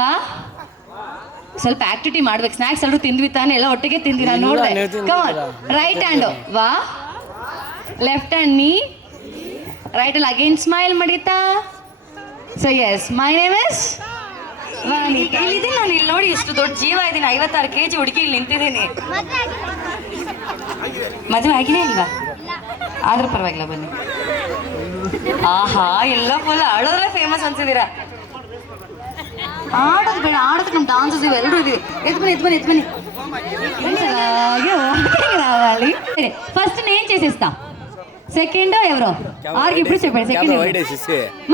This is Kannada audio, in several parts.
ವಾ ಸ್ವಲ್ಪ ಆಕ್ಟಿವಿಟಿ ಮಾಡ್ಬೇಕು. ಸ್ನಾಕ್ಸ್ ಎಲ್ಲರೂ ತಿಂದ್ವಿ ತಾನೆ, ಎಲ್ಲ ಒಟ್ಟಿಗೆ ತಿಂದಿರಾ ನೋಡ್ದೆ. ರೈಟ್ ಹ್ಯಾಂಡ್ ವಾ, ಲೆಫ್ಟ್ ಹ್ಯಾಂಡ್ ನೀ, ರೈಟ್ ಅಲ್ಲಿ ಅಗೇನ್ ಸ್ಮೈಲ್ ಮಾಡಿತಾ. So yes, my name is ಇಲ್ಲಿದ್ದೀನಿ ನಾನು. ಇಲ್ಲಿ ನೋಡಿ ಎಷ್ಟು ದೊಡ್ಡ ಜೀವ ಇದ್ದೀನಿ, 56 kg ಹುಡುಗಿ ಇಲ್ಲಿ ನಿಂತಿದ್ದೀನಿ. ಮದುವೆ ಆಗಿನೇ ಇಲ್ವಾ? ಆದ್ರೂ ಪರವಾಗಿಲ್ಲ ಬನ್ನಿ. ಆಹಾ, ಎಲ್ಲ ಫುಲ್ ಆಡೋದ್ರೆ ಫೇಮಸ್ ಅನ್ಸಿದ್ದೀರಾ. ಆಡೋದು ಬೇಡ, ಆಡೋದಕ್ಕೆ ನಮ್ಮ ಡಾನ್ಸಸ್ ಇವೆ, ಎಲ್ಲರೂ ಇದೀವಿ. ఎత్తు బని రావాలి. ఫస్ట్ నేను చేసేస్తా, సెకండ్ ఎవరో ఆర్కి ఇప్పుడు చెప్పండి. సెకండ్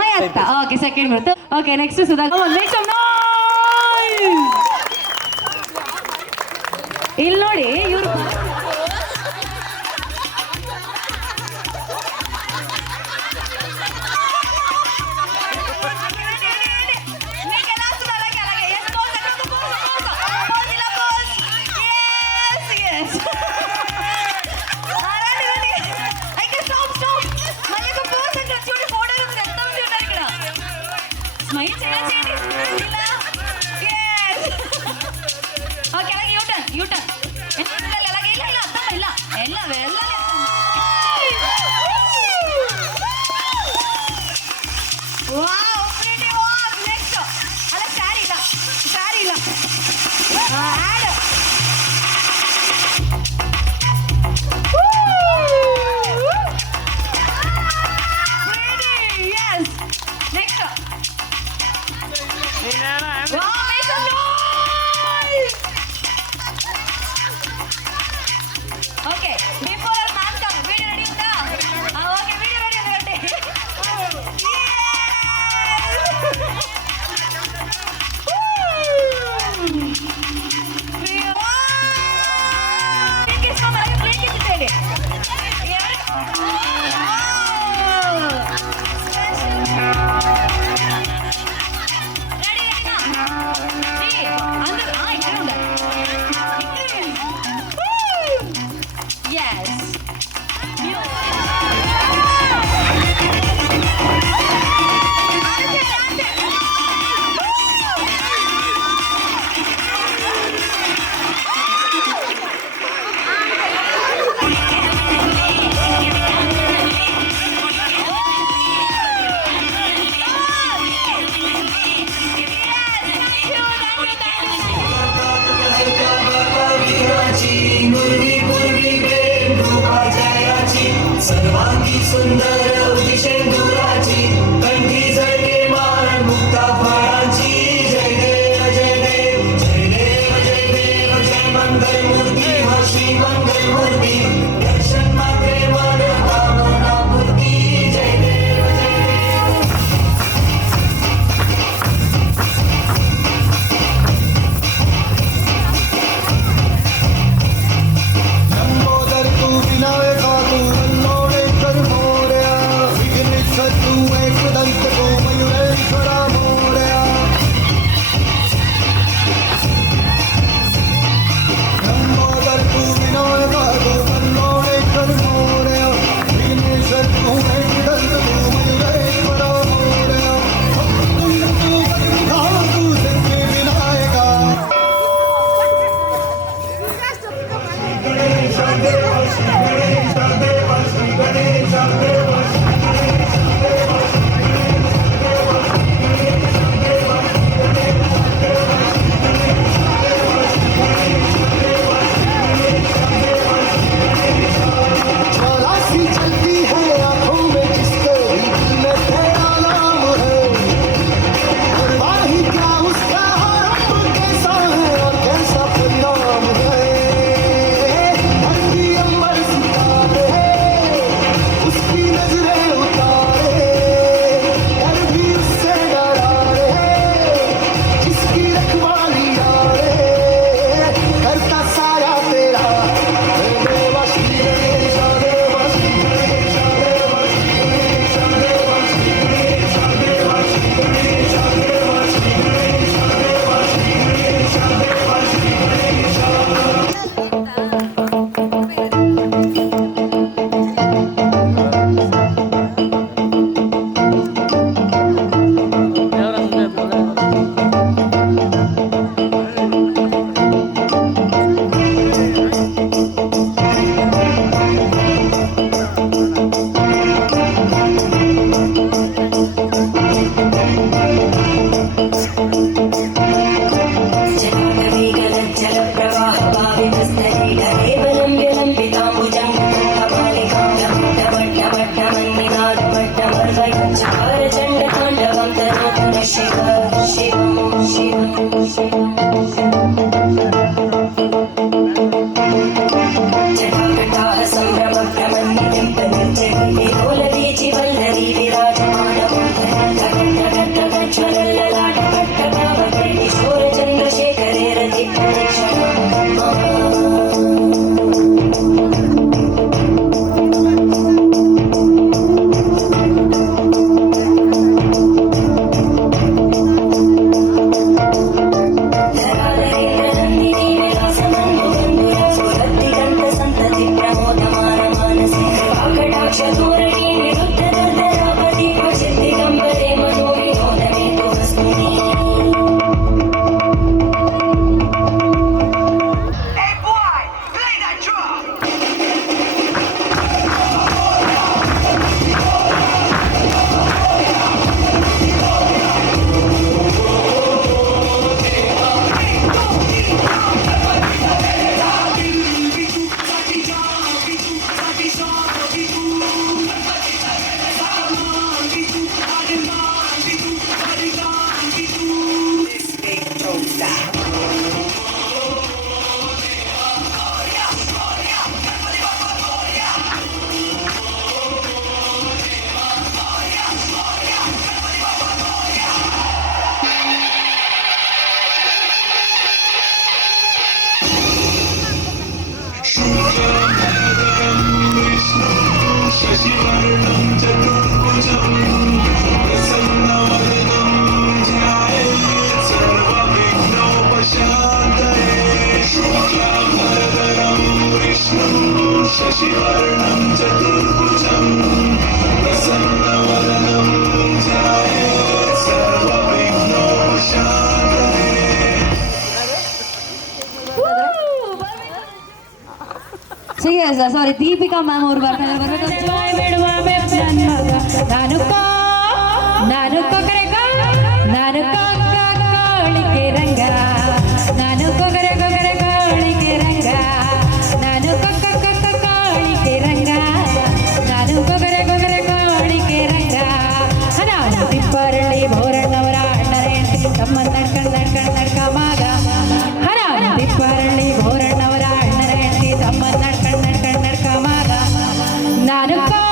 మై అత్త. Okay, second okay. Next Sudhakar. ಇಲ್ಲಿ ನೋಡಿ ಇವರು सर्वांगी सुंदर विषेंदुराची कंठी जळके माळ मुक्ता फळाची. जय देव जय देव जय देव जय देव जय मंगल मूर्ती हा श्री मंगल मूर्ती. दर्शन मात्रे मन कामना पूर्ती. जय देव जय देव. लंबोदर तू विनायका तू ವಿಲೋಲ ಬೀಚಿ ವಲ್ಲರಿ ವಿರಾಜಮಾನ ಜ್ವಲಲ್ಲಲಾಟ ಪಟ್ಟ ಭಾವಕೈ ಕಿಶೋರ ಚಂದ್ರಶೇಖರೇ ರತಿ ಪರೀಕ್ಷಣ शशिवर्णं चतुर्भुजं प्रसन्नवदनं ध्यायेत् सर्वविघ्नोपशान्तये शुक्लाम्बरधरं विष्णुं शशिवर्णं चतुर्भुजं प्रसन्नवदनं ध्यायेत् सर्वविघ्नोपशान्तये ಸಾರಿ ದೀಪಿಕಾ ಮ್ಯಾಮ್ ಅವ್ರು ಬರ್ತಾರೆ ನಾನು ಕೋಳಿಗೆ ರಂಗ ನಾನು ಕೊಗರೆ ಕೋಳಿಗೆ ರಂಗ ನಾನು ಕೋಳಿಗೆ ರಂಗ ನಾನು ಕೊಗರೆ ಕೋಳಿಗೆ ರಂಗ ನಾನು ತಿಪ್ಪರಳ್ಳಿ ಬೋರಣ್ಣವರ ಅಣ್ಣರ ಹೆಂಡತಿ ತಮ್ಮ ನಡ್ಕ ಮಾಗ ನಾನು ತಿಪ್ಪರಳ್ಳಿ ಬೋರಣ್ಣವರ ಅಣ್ಣರ ಹೆಂಡತಿ ತಮ್ಮ ನಡ್ಕ ಮಾಗ ನಾನು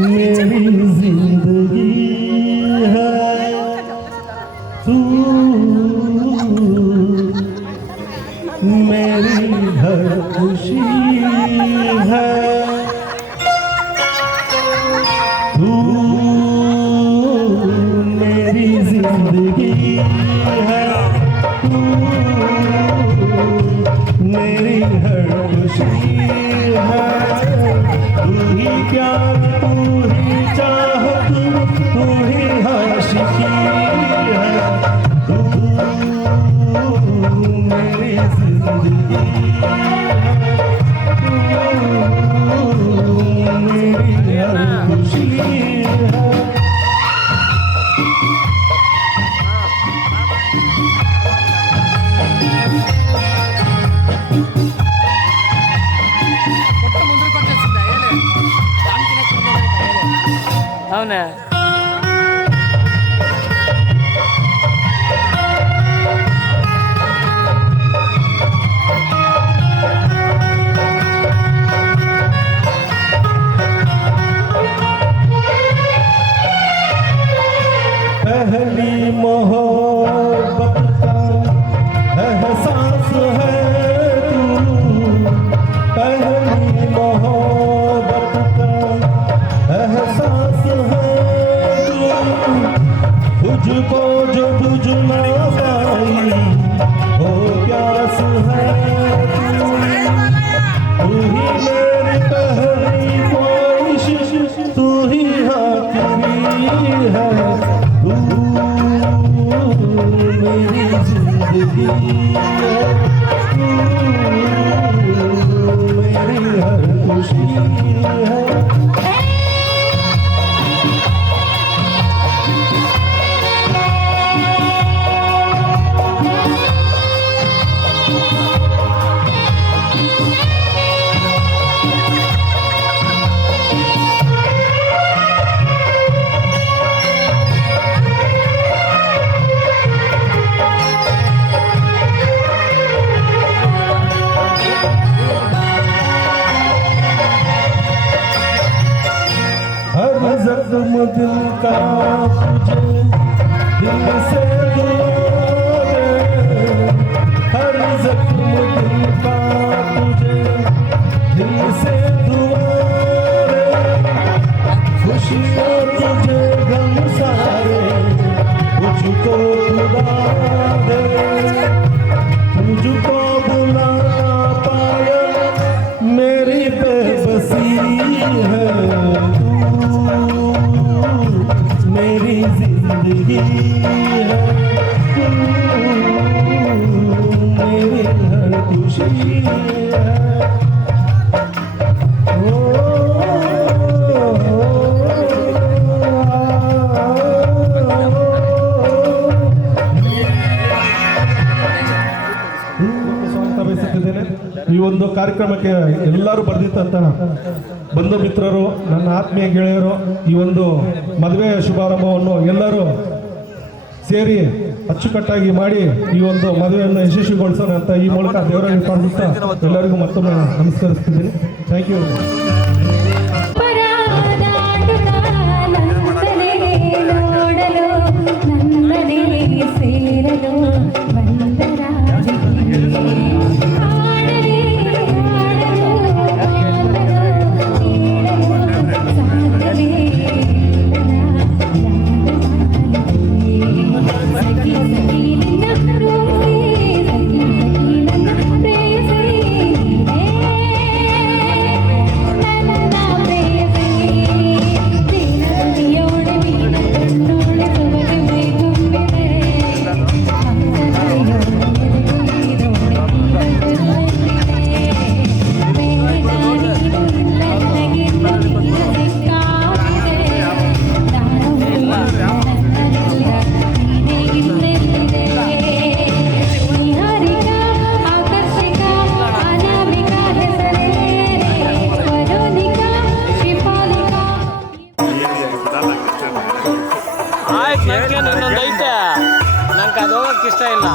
मेरी जिंदगी है तू, मेरी हर खुशी है तू, मेरी जिंदगी है तू, मेरी हर खुशी है। तू ही प्यार, तू ही चाहत, तू ही आशिकी है तू, मेरी जिंदगी है तू, मेरी हर खुशी है। అవునా पहली मोहब्बत का एहसास है तू, पहली मोहब्बत का एहसास है तू, तुझको जो बुझ ना पाई वो प्यास है तू, तू ही मेरी पहली ख्वाहिश, तू ही आखिरी है तू, मेरी जिंदगी है तू, मेरी हर खुशी है। हर जख्म दिल का तुझे दिल से दुआ दे, हर जख्म दिल का तुझे दिल से दुआ दे, खुशियाँ तुझे गम सारे मुझको खुदा दे, मुझको बुला ना पाया मेरी बेबसी है तू, मेरी जिंदगी है तू, मेरी हर खुशी है। ಬಯಸುತ್ತಿದ್ದೇನೆ ಈ ಒಂದು ಕಾರ್ಯಕ್ರಮಕ್ಕೆ ಎಲ್ಲರೂ ಬರೆದಿದ್ದಂತಹ ಬಂಧು ಮಿತ್ರರು, ನನ್ನ ಆತ್ಮೀಯ ಗೆಳೆಯರು ಈ ಒಂದು ಮದುವೆಯ ಶುಭಾರಂಭವನ್ನು ಎಲ್ಲರೂ ಸೇರಿ ಅಚ್ಚುಕಟ್ಟಾಗಿ ಮಾಡಿ ಈ ಒಂದು ಮದುವೆಯನ್ನು ಯಶಸ್ವಿಗೊಳಿಸೋಣ ಅಂತ ಈ ಮೂಲಕ ದೇವರಲ್ಲಿ ಪ್ರಾರ್ಥಿಸ್ತಾ ಎಲ್ಲರಿಗೂ ಮತ್ತೊಮ್ಮೆ ನಮಸ್ಕರಿಸ್ತಿದ್ದೀನಿ. Thank you. ಆಯ್ತು, ನನಗೆ ಇನ್ನೊಂದು ಐತೆ, ನಂಗೆ ಅದು ಹೋಗಕ್ಕೆ ಇಷ್ಟ ಇಲ್ಲ.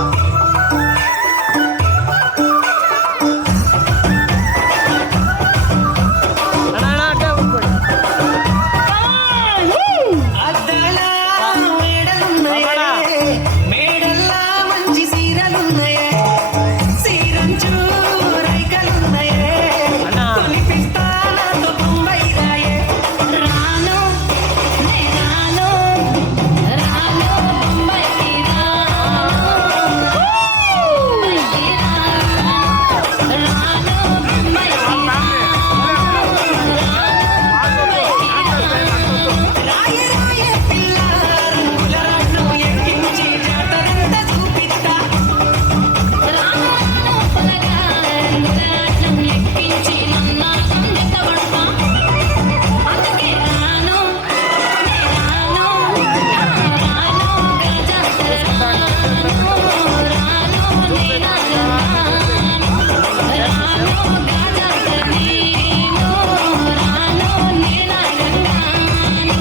అన్న అన్న అట్టే ఉండిపోయి. అద్దాల మేడలున్నాయే, మేడల్లా మంచి సీరలున్నాయే, సీరంచు రైకలున్నాయే, అన్న. కొనిపిస్తా నాతో బొంబాయి రాయే. రాను నే రాను రాను బొంబాయికి రాను బొంబాయికి రాను రాను బొంబాయికి రాయే రాయే పిల్ల, రంగుల రాట్నం ఎక్కించి జాతరంతా చూపిస్తా. రాను పొలగా రంగురాట్నం ఎక్కించి నన్ను సందెత్తబడతా అందుకే రాను నే రాను రాను గజాతర రాను రాను నే రాను రాను గజాతర నేను రాను నే రాను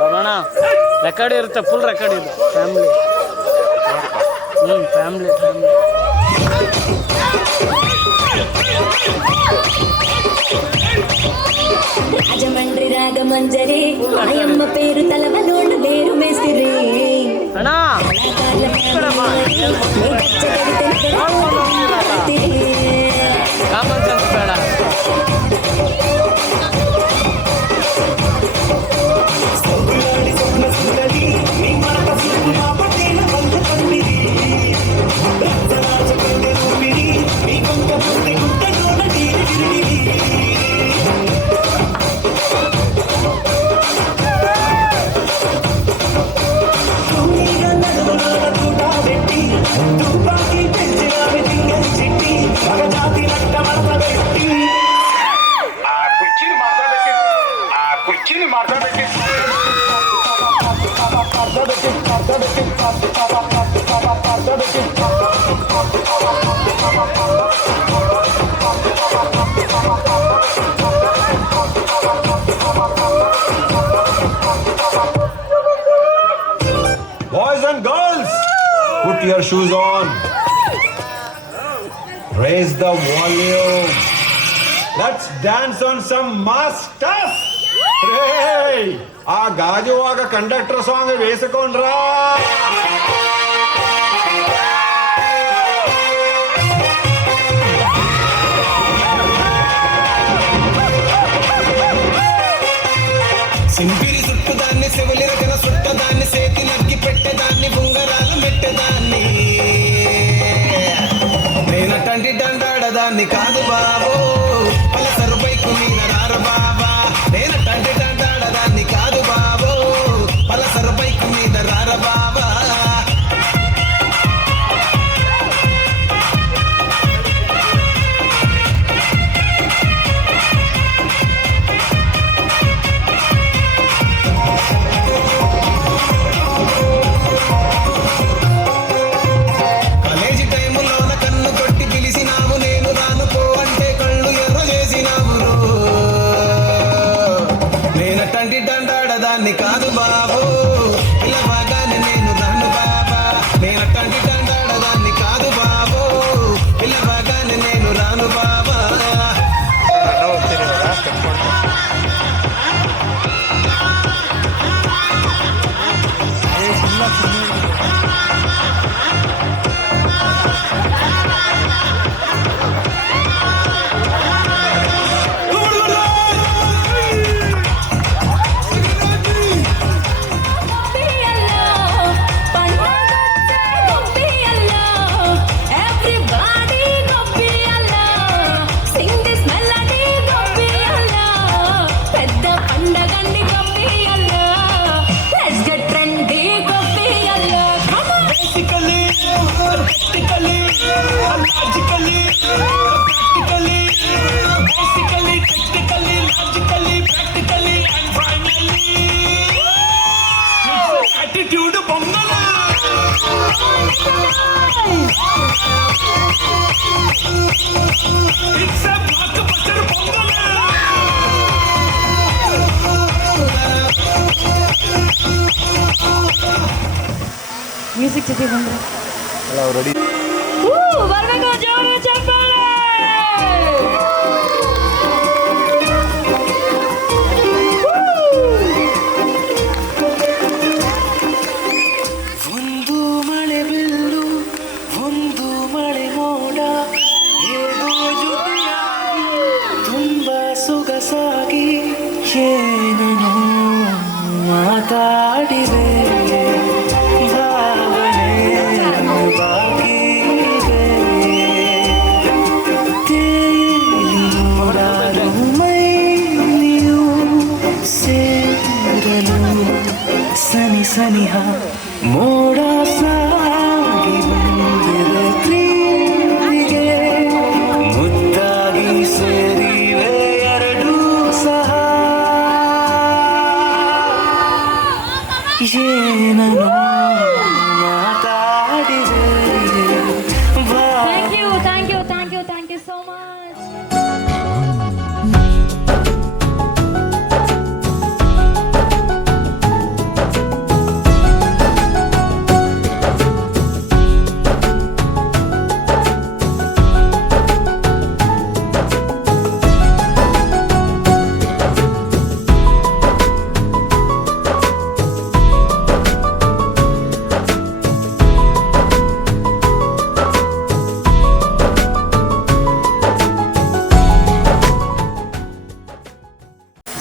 ಬಾಬಣ್ಣ ರೆಕಾರ್ಡ್ ಇರುತ್ತೆ, ಫುಲ್ ರೆಕಾರ್ಡ್ ಇದೆ. Family family family. Rajahmundry Ragamanjari ఆయమ్మ పేరు తలవనోళ్ళు వేరు మేస్తిరి అಣ್ಣ ಕಾಮನ್ ಸೆನ್ಸ್ ಬೇಡ. సొగులాడి స్వప్న సుందరి, నీ మనక చూపు నా పట్టిన బంధ పందిరి. రక్తరాజ కన్నె రూపిణి, నీ కొంక పుట్టి గుట్టలోన తీరిగిరి. తుమ్మిగా నడుములోన తూటా పెట్టి, తుపాకీ పెంచినావి తింగని చిట్టి, మగజాతి రక్త మడత పెట్టి. కుర్చీని మాట్లాడకి Boys and girls, put your shoes on. Raise the volume. Let's dance on some mass stuff. Hey, ఆ గాజువాక కండక్టర్ సాంగ్ వేసుకోండ్రా. సింపిరి చుట్టుదాన్ని శివులిరగన చుట్టదాన్ని సేతి నగ్గి పెట్టేదాన్ని బుంగరాలు మెట్టేదాన్ని నేనటంటి దండాడదాన్ని కాదు బాబు పలసరు బైకు మీద రార బాబా నేనటంటి దండాడదాన్ని కాదు బాబు పలసరు బైకు మీద రార బాబా కాలేజీ టైములోన కన్ను కొట్టి పిలిచినావు నేను రాను పో అంటే కళ్ళు ఎర్ర చేసిన ಅತಿಥಿ ಬಂದ್ರು. ರೆಡಿ. ಬರ್ಬೇಕು ಜೋರು ಚಪ್ಪಾಳೆ. ಒಂದು ಮಳೆ ಬಿಲ್ಲು ಒಂದು ಮಳೆ ಮೋಡ ಹೇಗೋ ಜೊತೆಯಾಗಿ ತುಂಬ ಸೊಗಸಾಗಿ ಏನೋ ಮಾತಾಡಿದೆ ಭಾವನೆ ಬಾಕಿ ಇದೆ. ತೇಲಿ ನೋಡಲು ಮೈಲಿಯು ಸೇರಲು ಸನಿ ಸನಿಹ ಮೋಡ ಸಾಗಿ ಬಂದಿದೆ ಪ್ರೀತಿಗೆ ಮುದ್ದಾಗಿ ಸೇರಿವೆ ಎರಡೂ ಸಹ ಏನೋ ಮಾತಾಡಿದೆ thank you thank you thank you thank you so much.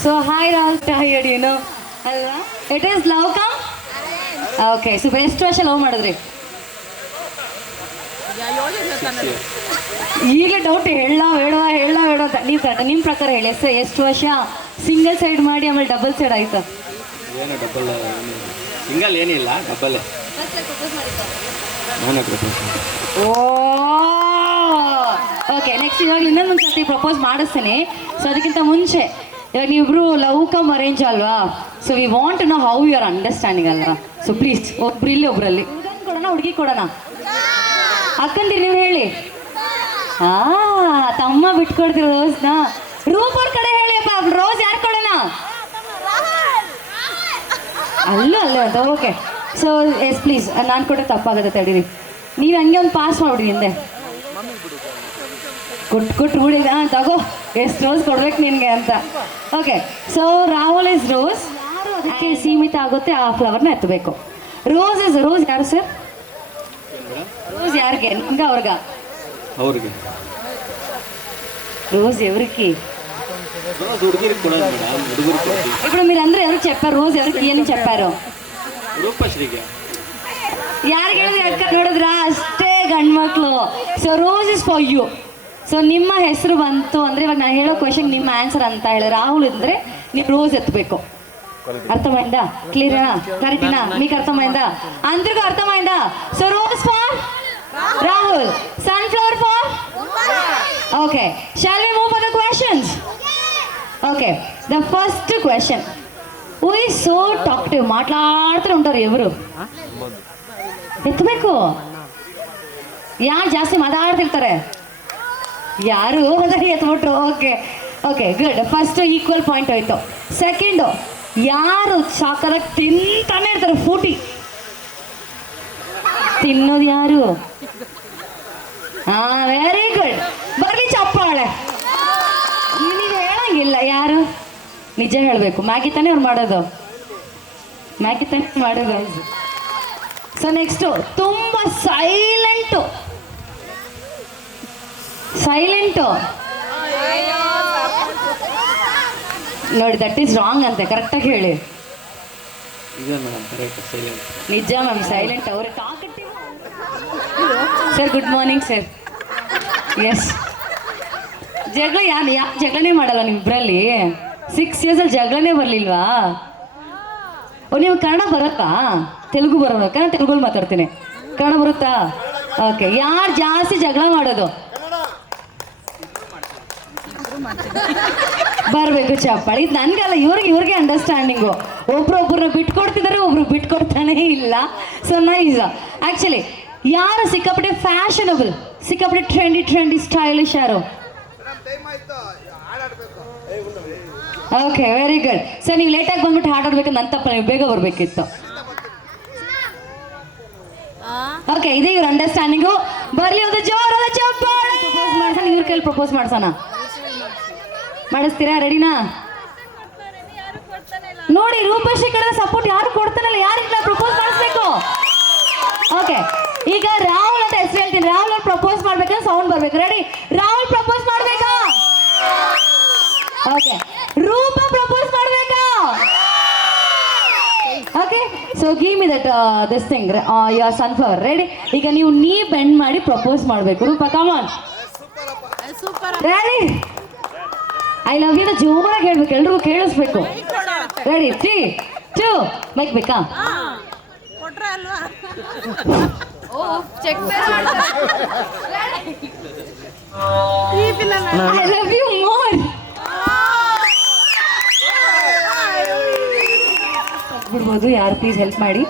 So hi Rahul, tired you know ಅಲ್ವಾ? It is love come? Okay, so ಎಷ್ಟು ವರ್ಷ ಲವ್ ಮಾಡಿದ್ರಿ? ಈಗಲೇ ಡೌಟ್ ಹೇಳ ಅಂತ ನಿಮ್ಮ ಪ್ರಕಾರ ಹೇಳಿ ಎಷ್ಟು ವರ್ಷ ಸಿಂಗಲ್ ಸೈಡ್ ಮಾಡಿ ಆಮೇಲೆ ಡಬಲ್ ಸೈಡ್ ಆಯ್ತಾ? ಏನು ಡಬಲ್ ಸಿಂಗಲ್ ಏನಿಲ್ಲ ಡಬಲ್ ಓಕೆ ನೆಕ್ಸ್ಟ್ ಇವಾಗ ಇನ್ನೊಂದು ಸರ್ತಿ ಪ್ರಪೋಸ್ ಮಾಡಿಸ್ತೀನಿ. ಸೊ ಅದಕ್ಕಿಂತ ಮುಂಚೆ ಇವಾಗ ನೀವಿಬ್ರು ಲವ್ ಕಮ್ ಅರೇಂಜ್ ಅಲ್ವಾ? So we want to know how you are understanding ಅಲ್ವಾ? ಸೊ ಪ್ಲೀಸ್ ಒಬ್ರು ಇಲ್ಲಿ ಒಬ್ರಲ್ಲಿ ಹುಡುಗನ್ ಕೊಡೋಣ ಹುಡುಗಿ ಕೊಡೋಣ? ಅಕ್ಕಂದಿರಿ ನೀವು ಹೇಳಿ. ತಮ್ಮ ಬಿಟ್ಕೊಡ್ತೀರ ರೋಸ್ನ? ರೂಪ್ ಅವ್ರ ಕಡೆ ಹೇಳಿಯಪ್ಪ, ರೋಸ್ ಯಾರು ಕೊಡೋಣ? ಅಲ್ಲ ಅಂತ ಓಕೆ. ಸೊ ಎಸ್ ಪ್ಲೀಸ್, ನಾನು ಕೊಟ್ಟರೆ ತಪ್ಪಾಗುತ್ತೆ ತಡೀರಿ. ನೀವು ಹಂಗೆ ಒಂದು ಪಾಸ್ ಮಾಡ್ಬಿಡಿ ಹಿಂದೆ ಕೊಟ್ಟು ಬಿಡಿ. ತಗೋ ಎಷ್ಟು ರೋಸ್ ಕೊಡ್ಬೇಕು ನಿನಗೆ ಅಂತ. Okay, so Rahul is rose. ಯಾರು ಅದಕ್ಕೆ ಸೀಮಿತ ಆಗುತ್ತೆ ಆ ಫ್ಲವರ್ನ ಎತ್ತಬೇಕು. ರೋಸ್ ಇಸ್ ರೋಸ್ ಯಾರು ಸರ್? ರೋಸ್ ಯಾರಿಗೆ? ನಿಮ್ಗೆ ಅವ್ರಿಗ? ಅವ್ರಿಗೆ రోజ్ ఎవరికి? ఇప్పుడు మీరు అందరూ ఎవరికి చెప్పారు రోజ్ ఎవరికి అని చెప్పారు? ರೂಪಶ್ರೀಗೆ. ಯಾರಿಗೆ ಹೇಳಿದ್ರಿ ಅಕ್ಕ? ನೋಡಿದ್ರಾ ಅಷ್ಟೇ ಗಂಡು ಮಕ್ಕಳು. So rose is for you. So ನಿಮ್ಮ ಹೆಸರು ಬಂತು ಅಂದರೆ ಇವಾಗ ನಾನು ಹೇಳೋ ಕ್ವೆಶನ್ ನಿಮ್ಮ ಆನ್ಸರ್ ಅಂತ ಹೇಳಿ ರಾಹುಲ್ ಇದ್ರೆ ನೀವು ರೋಸ್ ಎತ್ತಬೇಕು. అర్థమైందా? క్లియరా? క్లారిటీనా? మీకు అర్థమైందా? అందరికీ అర్థమైందా? So rose for Rahul, sunflower for okay. Shall we move for the questions? Okay, the first question. Who is so talkative? మాట్లాడుతూ ఉంటారు ఎవరు? ಎತ್ತಬೇಕು. ಯಾರು ಜಾಸ್ತಿ ಮಾತಾಡ್ತಿರ್ತಾರೆ? ಯಾರು ಅಂದರೆ ಎತ್ಬಿಟ್ರು. Okay okay good. First equal point ಹೋಯ್ತು. ಸೆಕೆಂಡು, ಯಾರು ಸಾಕಾದಾಗ ತಿಂತಾನೆ ಇರ್ತಾರೆ ಫೂಟಿ? ತಿನ್ನೋದು ಯಾರು? Very good. ಬರ್ಲಿ ಚಪ್ಪಾಳೆ. ನೀವು ಹೇಳಂಗಿಲ್ಲ ಯಾರು? ನಿಜ ಹೇಳಬೇಕು. ಮ್ಯಾಗಿ ತಾನೇ ಅವ್ರು ಮಾಡೋದು? ಮ್ಯಾಗಿ ತಾನೇ ಮಾಡೋದು. ಸೊ ನೆಕ್ಸ್ಟು, ತುಂಬ ಸೈಲೆಂಟು. ನೋಡಿ, ದಟ್ ಈಸ್ ರಾಂಗ್ ಅಂತೆ. ಕರೆಕ್ಟಾಗಿ ಹೇಳಿ. ನಿಜ ಮ್ಯಾಮ್, ಸೈಲೆಂಟ್. ಅವ್ರೆ talkative. Sir good morning sir. Yes, ಜಗಳ ಯಾರು ಜಗಳನೇ ಮಾಡಲ್ಲ ನಿಮ್ಮಿಬ್ಬರಲ್ಲಿ? 6 yearsಲ್ಲಿ ಜಗಳನೇ ಬರಲಿಲ್ವಾ? ನೀವು ಕನ್ನಡ ಬರುತ್ತಾ? ತೆಲುಗು ಬರೋಣ? ತೆಲುಗಲ್ಲಿ ಮಾತಾಡ್ತೀನಿ. ಕನ್ನಡ ಬರುತ್ತಾ? ಓಕೆ. ಯಾರು ಜಾಸ್ತಿ ಜಗಳ ಮಾಡೋದು? ಬರಬೇಕು ಚಪ್ಪಾಳಿ. ಇದು ನನಗಲ್ಲ, ಇವ್ರಿಗೆ ಅಂಡರ್ಸ್ಟ್ಯಾಂಡಿಂಗು. ಒಬ್ರೊಬ್ಬರನ್ನ ಬಿಟ್ಕೊಡ್ತಿದ್ದಾರೆ, ಒಬ್ರು ಬಿಟ್ಕೊಡ್ತಾನೇ ಇಲ್ಲ. So nice. ಆ್ಯಕ್ಚುಲಿ ಯಾರು ಸಿಕ್ಕಾಪಟ್ಟೆ ಫ್ಯಾಷನಬಲ್, ಸಿಕ್ಕಾಪಟ್ಟೆ ಟ್ರೆಂಡಿ ಸ್ಟೈಲಿಶ್ ಯಾರು? Okay very good. ಸರ್ ನೀವು ಲೇಟಾಗಿ ಬಂದ್ಬಿಟ್ಟು ಹಾಡಾಡ್ಬೇಕು, ನನ್ನ ತಪ್ಪ, ನೀವು ಬೇಗ ಬರಬೇಕಿತ್ತು. ಓಕೆ, ಇದೆ ಇವ್ರ ಅಂಡರ್ಸ್ಟ್ಯಾಂಡಿಂಗು. ಬರ್ಲಿ ಒಂದು ಜೋರಾದ ಚಪ್ಪಾಳೆ. ಪ್ರಪೋಸ್ ಮಾಡ್ಸೋಣ, ಇವ್ರ ಕೈಲಿ ಪ್ರಪೋಸ್ ಮಾಡ್ಸೋಣ. ಮಾಡಿಸ್ತೀರಾ? ರೆಡಿನಾ? ನೋಡಿ, ರೂಪಶ್ರೀ ಕಡೆ ಸಪೋರ್ಟ್ ಯಾರು ಕೊಡ್ತಾನಲ್ಲ, ಯಾರಿಲ್ಲ ಪ್ರಪೋಸ್ ಮಾಡಿಸ್ಬೇಕು. ಓಕೆ, ಈಗ ರಾಹುಲ್ ಅಂತ ಹೆಸರು ಹೇಳ್ತೀನಿ. ರಾಹುಲ್ ಅವ್ರು ಪ್ರಪೋಸ್ ಮಾಡ್ಬೇಕಂದ್ರೆ ಸೌಂಡ್ ಬರ್ಬೇಕು. ರೆಡಿ? ರಾಹುಲ್ ಪ್ರಪೋಸ್ ಮಾಡ್ಬೇಕಾ? ಓಕೆ, ರೂಪ ಪ್ರಪೋಸ್ ಮಾಡ್ಬೇಕಾ? Okay, so give me that this thing, your sunflower. Ready? ಈಗ ನೀವು ಬೆಂಡ್ ಮಾಡಿ ಪ್ರಪೋಸ್ ಮಾಡಬೇಕು. Roopa, come on. Ready? I love you ಜೋರಾಗಿ ಹೇಳ್ಬೇಕು, ಎಲ್ರಿಗೂ ಕೇಳಿಸ್ಬೇಕು. ರೆಡಿ? 3, 2 ಮೈಕ್ ಬೇಕಾ? I love you more. ಬಿಡ್ಬೋದು, ಯಾರು ಪ್ಲೀಸ್ ಹೆಲ್ಪ್ ಮಾಡಿ.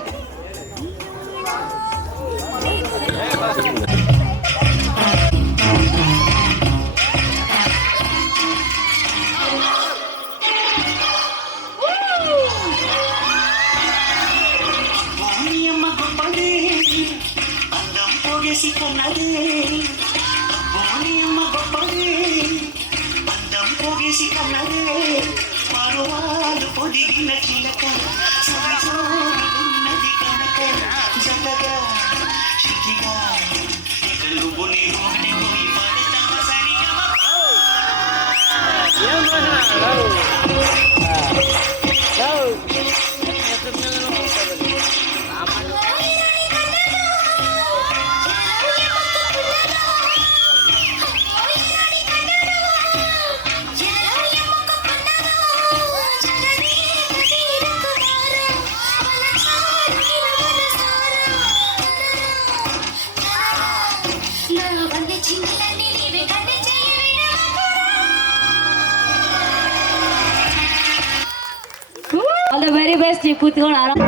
All the very best. ನೀವು ಕೂತ್ಕೊಂಡು ಆರಾಮ.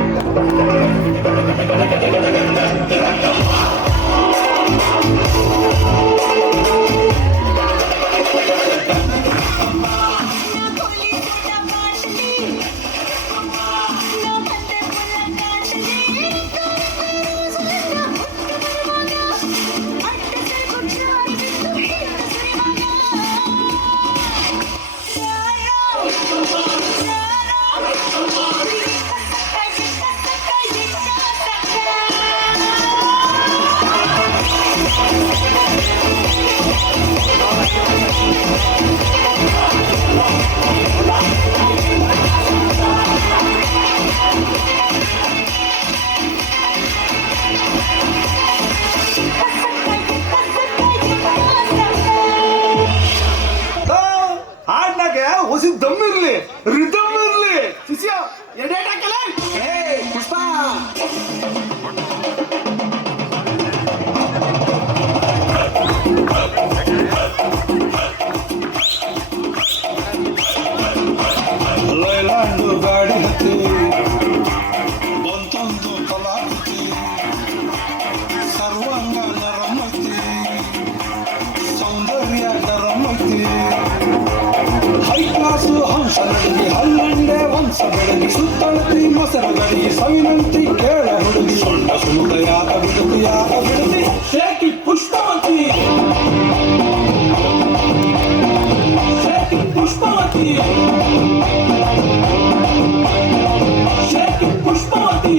ಹಾಡ್ನಾಗೆ ಹೊಸ ದಮ್ ಇರ್ಲಿ, ರಿದಮ್ ಇರ್ಲಿ. ಶಿಷ್ಯ ಎಡೆ ಹಾಕಲ್ಲ. ಪುಷ್ಪ ಲೈಲಾಂಡು ಗಾಡಿ ಹತ್ತಿ ಬಂತೊಂದು ಕಲಾಕೃತಿ ಸರ್ವಾಂಗ ನರಮತಿ ಸೌಂದರ್ಯ ನರಮತಿ ಹೈ ಕ್ಲಾಸು ಹಂಸ ನಡಿಗೆ ಹಲ್ಲಂಡೆ ವಂಶ ಬೆಳಗಿ ಸುತ್ತಳತಿ ಮೊಸರಗಡಿ ಸವಿನಂತಿ ಕೇಳ ಹುಡುಗಿ ಸೊಂಡ ಸುಮುಖ ಯಾಕ ಬಿಡುತ್ತಿ ಶೇಕಿ ಪುಷ್ಪವತಿ ಪುಷ್ಪವತಿ ಪುಷ್ಪವತಿ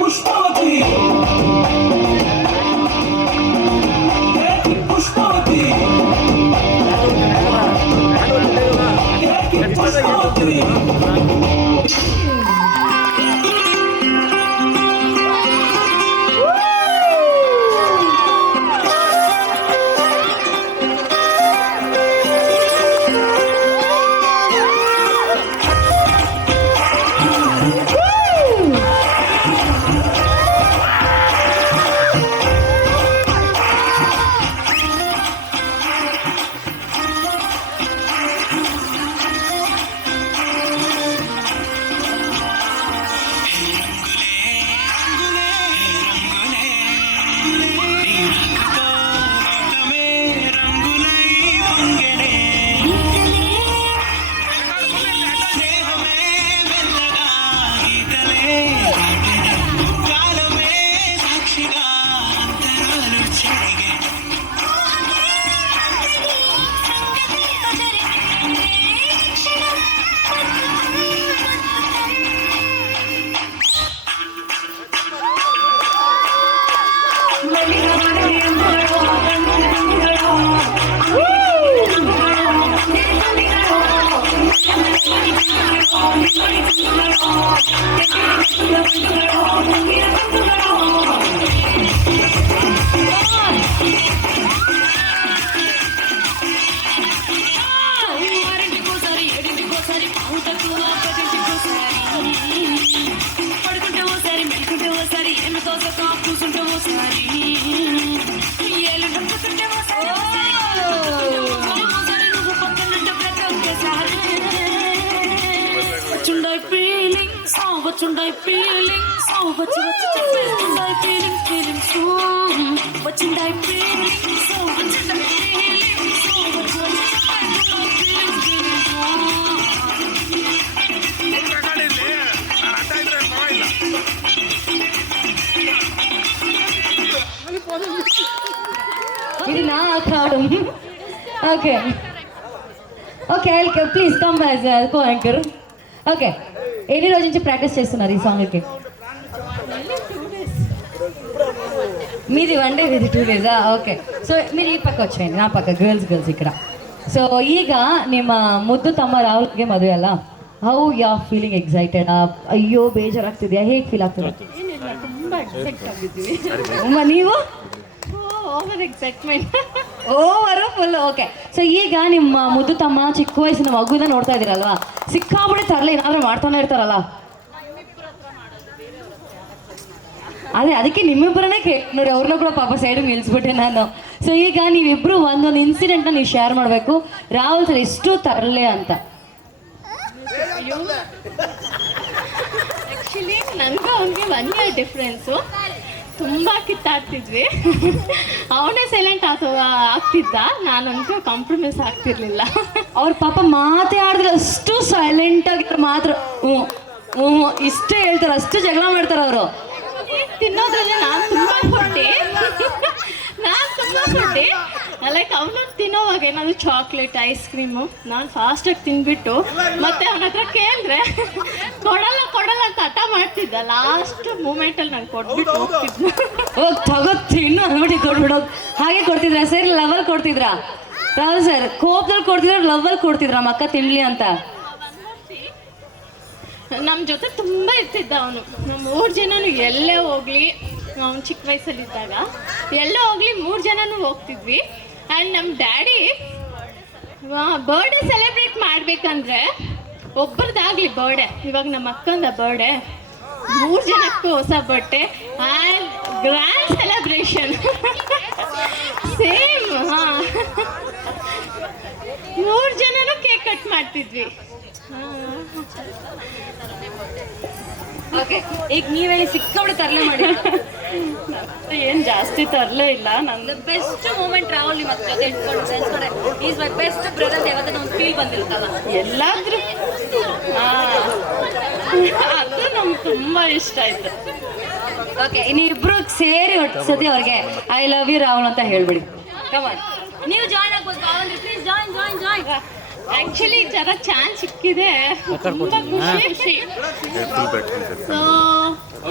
ಪುಷ್ಪವತಿ ಪುಷ್ಪವತಿ ಪುಷ್ಪವತಿ కా కూసుంటే ఓసారి ఏలు నొప్పుతుంటే ఓసారి నువ్వు పక్కనుంటే ప్రతి ఒక్కసారి వచ్చుండై ఫీలింగ్స్ వచ్చుండై ఫీలింగ్స్ వచ్చి వచ్చి చెప్పేస్తుండై ఫీలింగ్స్ ఫీలింగ్స్ వచ్చిండై ఫీలింగ్స్ వచ్చిండై ఫీలింగ్స్ వచ్చి వచ్చి చెప్పేస్తుండై ఫీలింగ్స్ ఇది నా అఖాడం. Okay okay please come as co anchor. Okay ఎన్ని రోజు నుంచి ప్రాక్టీస్ చేస్తున్నారు ఈ సాంగ్కి? మీది 1 day, ఇది 2 days. ಓಕೆ ಸೊ మీరు ಈ ಪಕ್ಕ వచ్చేయండి, నా ಪಕ್ಕ ಗರ್ಲ್ಸ್ ఇక్కడ. ಸೊ ಈಗ ನಿಮ್ಮ ಮುದ್ದು ತಮ್ಮ ರಾಹುಲ್ಗೆ ಮದುವೆ ಅಲ್ಲ, how you are feeling excited? ಅಯ್ಯೋ ಬೇಜಾರಾಗ್ತಿದೆಯಾ, ಹೇಗೆ ಫೀಲ್ ಆಗ್ತದೆ? ತುಂಬಾ ಎಕ್ಸೈಟ್ ಆಗಿದ್ದೀವಿ. ನೀವು over excitement, over full. Okay so ಈಗ ನಿಮ್ಮ ಮುದ್ದು ತಮ್ಮ ಚಿಕ್ಕ ವಯಸ್ಸಿನ ಮಗುನ ನೋಡ್ತಾ ಇದ್ದೀರಲ್ವಾ, ಸಿಕ್ಕಾಬಿಡಿ ತರಲೆ ಏನಾದ್ರೂ ಮಾಡ್ತಾನೆ ಇರ್ತಾರಲ್ಲ, ಅದೇ ಅದಕ್ಕೆ ನಿಮ್ಮಿಬ್ಬರನ್ನೇ ನೋಡಿ, ಅವ್ರನ್ನ ಕೂಡ ಪಾಪ ಸೈಡಿಗೆ ನಿಲ್ಲಿಸ್ಬಿಟ್ಟೆ ನಾನು. ಸೊ ಈಗ ನೀವಿಬ್ರು ಒಂದೊಂದು ಇನ್ಸಿಡೆಂಟ್ನ ನೀವು ಶೇರ್ ಮಾಡಬೇಕು, ರಾಹುಲ್ ಸರ್ ಎಷ್ಟು ತರಲೆ ಅಂತ. ಆ್ಯಕ್ಚುಲಿ ನನಗೂ ಅವ್ನಿಗೆ 1 year ಡಿಫ್ರೆನ್ಸು. ತುಂಬ ಕಿತ್ತಾಡ್ತಿದ್ವಿ. ಅವನೇ ಸೈಲೆಂಟ್ ಆಗ್ತಿದ್ದ, ನಾನಂತೂ ಕಾಂಪ್ರಮೈಸ್ ಆಗ್ತಿರ್ಲಿಲ್ಲ. ಅವ್ರ ಪಾಪ ಮಾತೇ ಆಡಿದ್ರೆ ಅಷ್ಟು ಸೈಲೆಂಟ್ ಆಗಿದ್ರೆ ಮಾತ್ರ ಹ್ಞೂ ಹ್ಞೂ ಇಷ್ಟೇ ಹೇಳ್ತಾರೆ, ಅಷ್ಟು ಜಗಳ ಮಾಡ್ತಾರೆ ಅವರು. ತಿನ್ನೋದ್ರಲ್ಲಿ ನಾನು ತುಂಬ ಕೊಟ್ಟೆ, ಲೈಕ್ ಅವನು ತಿನ್ನೋವಾಗ ಏನಾದರೂ ಚಾಕ್ಲೇಟ್ ಐಸ್ ಕ್ರೀಮು ನಾನು ಫಾಸ್ಟಾಗಿ ತಿಂದ್ಬಿಟ್ಟು ಮತ್ತೆ ಅವನ ಹತ್ರ ಕೇಳಿದ್ರೆ ಕೊಡಲ್ಲ ಅಂತ ಹಠ ಮಾಡ್ತಿದ್ದ. ಲಾಸ್ಟ್ ಮೂಮೆಂಟಲ್ಲಿ ನಾನು ಕೊಟ್ಬಿಟ್ಟು ಹೋಗ್ತಿದ್ದ. ಹೋಗಿ ತಗೋತೀನಿ ಅಂದ್ಬಿಟ್ಟು ಕೊಟ್ಬಿಡೋದು. ಹಾಗೆ ಕೊಡ್ತಿದ್ರಾ ಸರ್? ಲವಲ್ ಕೊಡ್ತಿದ್ರಾ ರಾಹುಲ್ ಸರ್? ಕೋಪದಲ್ಲಿ ಕೊಡ್ತಿದ್ರ, ಲವಲ್ ಕೊಡ್ತಿದ್ರ ಮಕ್ಕ ತಿನ್ಲಿ ಅಂತ? ನಮ್ಮ ಜೊತೆ ತುಂಬ ಇರ್ತಿದ್ದ ಅವನು. ನಮ್ಮ 3 ಜನನು ಎಲ್ಲೇ ಹೋಗ್ಲಿ, ಅವನು ಚಿಕ್ಕ ವಯಸ್ಸಲ್ಲಿದ್ದಾಗ ಎಲ್ಲೇ ಹೋಗ್ಲಿ 3 ಜನನು ಹೋಗ್ತಿದ್ವಿ. ಆ್ಯಂಡ್ ನಮ್ಮ ಡ್ಯಾಡಿ ಬರ್ಡೇ ಸೆಲೆಬ್ರೇಟ್ ಮಾಡಬೇಕಂದ್ರೆ ಒಬ್ಬರದಾಗಲಿ ಬರ್ಡೇ, ಇವಾಗ ನಮ್ಮ ಅಕ್ಕಂದ ಬರ್ಡೇ 3 ಜನಕ್ಕೂ ಹೊಸ ಬಟ್ಟೆ ಆ್ಯಂಡ್ ಗ್ರ್ಯಾಂಡ್ ಸೆಲೆಬ್ರೇಷನ್ ಸೇಮ್. ಹಾಂ 3 ಜನನು ಕೇಕ್ ಕಟ್ ಮಾಡ್ತಿದ್ವಿ. ಓಕೆ ಈಗ ನೀವು ಹೇಳಿ ಸಿಕ್ಕಾಬಿಡಿ ತರಲೆ ಮಾಡಿ. ಏನು ಜಾಸ್ತಿ ತರಲೇ ಇಲ್ಲ. ನಂದು ಬೆಸ್ಟ್ ಮೂಮೆಂಟ್ ರಾಹುಲ್ ನಿಮ್ಮ ಜೊತೆ ಇಟ್ಕೊಂಡು ನೆನ್ಸ್ಕೊಂಡ್ರೆ ಈಸ್ ಮೈ ಬೆಸ್ಟ್ ಬ್ರದರ್ ಯಾವತ್ತೂ ಒಂದು ಫೀಲ್ ಬಂದಿರುತ್ತಲ್ಲ ಎಲ್ಲಾದ್ರೂ ಅದು ನಮ್ಗೆ ತುಂಬ ಇಷ್ಟ ಆಯ್ತು. ಓಕೆ ನೀವಿಬ್ರು ಸೇರಿ ಸತಿ ಅವ್ರಿಗೆ ಐ ಲವ್ ಯು ರಾಹುಲ್ ಅಂತ ಹೇಳ್ಬಿಡಿ. ಕಮಾನ್ ನೀವು ಜಾಯ್ನ್ ಆಗ್ಬೋದು, ಪ್ಲೀಸ್ ಜಾಯ್ನ್. ಆ್ಯಕ್ಚುಲಿ ಜರ ಚಾನ್ಸ್ ಸಿಕ್ಕಿದೆ, ತುಂಬ ಖುಷಿ. So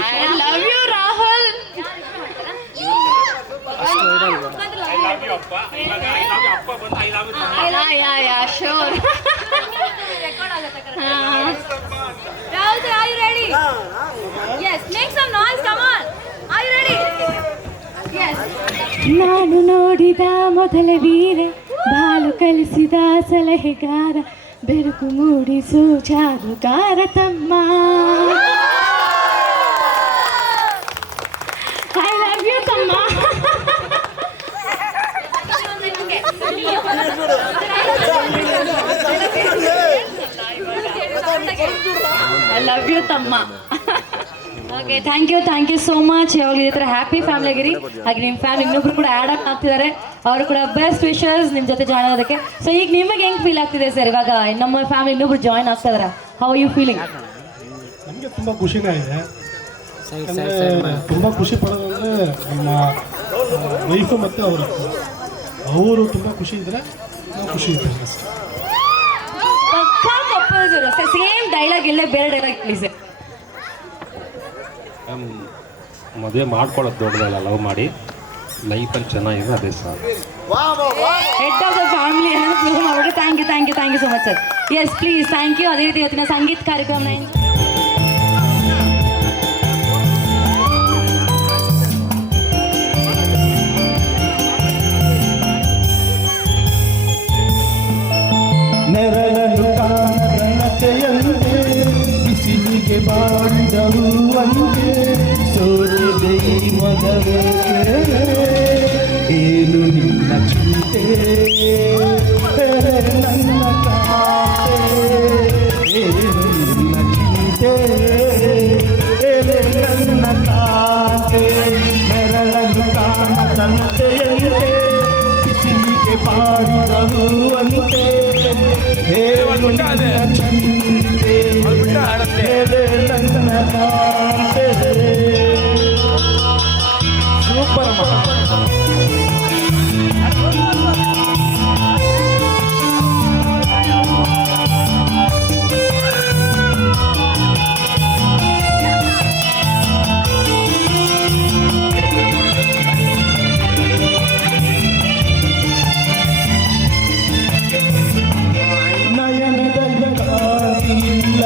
I love you Rahul. Yeah sure. Rahul sir, are you ready? Yes, make some noise, come on. Are you ready? Yes. ನಾನು ನೋಡಿದ ಮೊದಲ ವೀರ, ಬಾಳು ಕಲಿಸಿದ ಸಲಹೆಗಾರ, ಬೆಳಕು ಮೂಡಿಸು ಜಾದುಗಾರ ತಮ್ಮ. ಐ ಲವ್ ಯು ತಮ್ಮ. ಐ ಲವ್ ಯು ತಮ್ಮ. Okay thank you so much. ಯಾವಾಗ ಇದೇ ಥರ ಹ್ಯಾಪಿ ಫ್ಯಾಮಿಲಿ ಆಗಿರಿ. ಹಾಗೆ ನಿಮ್ಮ ಫ್ಯಾಮಿಲಿ ಇನ್ನೊಬ್ರು ಕೂಡ ಆ್ಯಡ್ ಆಗ್ತಿದ್ದಾರೆ, ಅವರು ಕೂಡ ಬೆಸ್ಟ್ ವಿಶಸ್ ನಿಮ್ಮ ಜೊತೆ ಜಾಯ್ನ್ ಆಗೋದಕ್ಕೆ. ಸೊ ಈಗ ನಿಮಗೆ ಹೆಂಗೆ ಫೀಲ್ ಆಗ್ತಿದೆ ಸರ್? ಇವಾಗ ನಮ್ಮ ಫ್ಯಾಮಿಲಿ ಇನ್ನೊಬ್ರು ಜಾಯ್ನ್ ಆಗ್ತಾ ಇದಾರೆ, ಹೌ ಯು ಫೀಲಿಂಗ್? ನಮಗೆ ತುಂಬ ಖುಷಿನೇ ಇದೆ. ತುಂಬ ಖುಷಿ ಪಡೋದಂದರೆ ನಮ್ಮ ವೈಫು ಮತ್ತು ಅವರು ತುಂಬ ಖುಷಿ ಇದ್ದರೆ ನಾವು ಖುಷಿ ಇದ್ದೀವಿ ಅಷ್ಟೇ. ಸೇಮ್ ಡೈಲಾಗ್ ಇಲ್ಲೇ ಬೇರೆ ಡೈಲಾಗ್ ಪ್ಲೀಸ್. ಮದುವೆ ಮಾಡ್ಕೊಳ್ಳೋದು ದೊಡ್ಡದಲ್ಲ, ಲವ್ ಮಾಡಿ ಲೈಫಲ್ಲಿ ಚೆನ್ನಾಗಿದೆ, ಅದೇ sir. Head of the family film ಮಾಡಿದ್ರೆ thank you so much sir. Yes please thank you. ಅದೇ ರೀತಿ ಇವತ್ತಿನ ಸಂಗೀತ ಕಾರ್ಯಕ್ರಮ ನೆರಳಲು ಕಾರಣತೆಯಂತೆ ಬಿಸಿಲಿಗೆ ಬಾಂಧವು ಅಂತೆ ಸೋರಿದೆ ಈ ಏನು ನಿನ್ನ ಚಿಂತೆ ನನ್ನ ಕಾಂತೆ ಏನು ನಿನ್ನ ಚಿಂತೆ ನನ್ನ ಕಾಂತೆ ನೆರಳನ್ನು ಕಾಣದಂತೆಯಂತೆ ಬಿಸಿಲಿಗೆ ಪಾಡಿದವು ಅಂತೆ ಏನು ನಿನ್ನ ಚಿಂತೆ ನನ್ನ ಕಾಂತೆ ಸೂಪರ್ ನಯನದಲ್ಲಿ ಕಾಣಿಲ್ಲ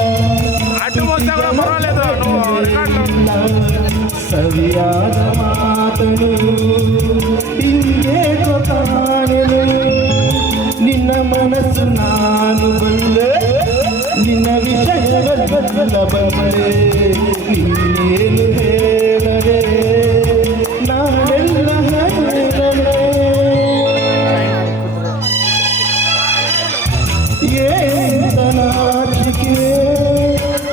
ಸವಿಯಾದ ಮಾತನು ಹಿಂಗೆ ಕಾಣೆನು ನಿನ್ನ ಮನಸ್ಸು ನಾನು ಬಲ್ಲೆ ನಿನ್ನ ವಿಷಯವೆಲ್ಲ ಬಲ್ಲೆ ನೀನೇನು ಹೇಳರೆ ನಾನೆಲ್ಲ ಹೇಳಲೆ ಏತ ನಾಚಿಕೆ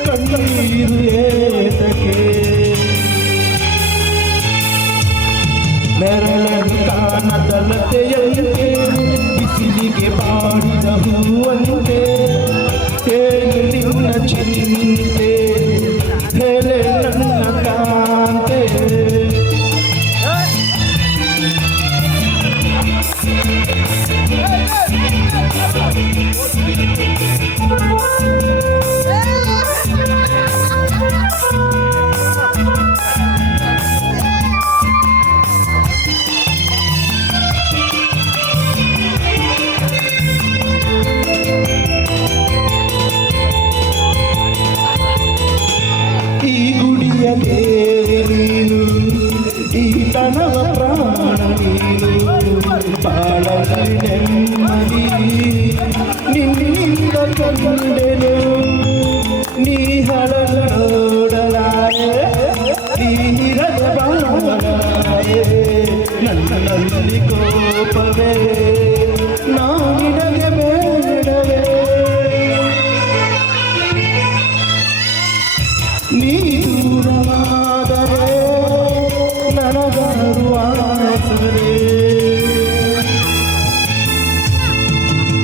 ಕಣ್ಣೀರು ಏತಕ್ಕೆ ನೆರಳನ್ನು ಕಾಣದಲತೆಯಂತೆ ಬಿಸಿಲಿಗೆ ಬಾಡಿದ ಹೂವಂತೆ ಏನು ನಿನ್ನ ಚಿಂತೆ ಹೇಳೆ ನನ್ನ ಕಾಂತೆ ಈ ಗುಡಿಯ ದೇವಿ ನೀನು ಈ ತನವ ಪ್ರಾಣ ನೀನು ಬಾಳಲಿ ನೆಮ್ಮದಿ ನಿನ್ನಿಂದ ಕಂಡೆನು ನೀ ಹಳಲು ನೋಡಲಾರೆ ನೀರದ ಬಾಳಲಾರೆ ನನ್ನಲ್ಲಿ ಕೋಪವೇ ನಾನಿನಗೆ ಬೇಡವೇ ನೀ ದೂರವಾದರೆ ನನಗರು ಆಸರೆ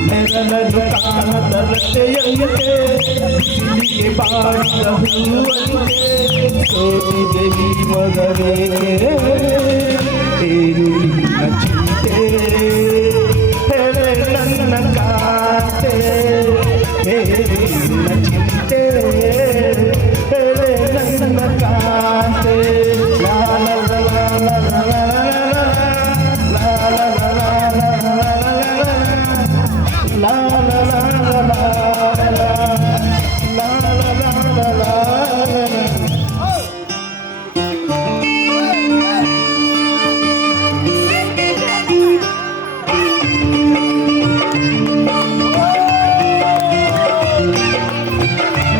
ನೆರಳನ್ನು ಕಾಣದಲತೆಯಂತೆ ಬಿಸಿಲಿಗೆ ಬಾಡಿದ ಹೂವಂತೆ ಸೋತಿದೆ ಈ ಮಗನೇ ಏನು ನಿನ್ನ ಚಿಂತೆ ಹೇಳೆ ನನ್ನ ಕಾಂತೆ ಏನು ನಿನ್ನ ಚಿಂತೆ ಹೇಳೆ ನನ್ನ ಕಾಂತೆ ಲಾ ಲಾ ಲಾ ಲಾ ಲಾ ಲಾ ಲಾ ಲಾ ಲಾ ಲಾ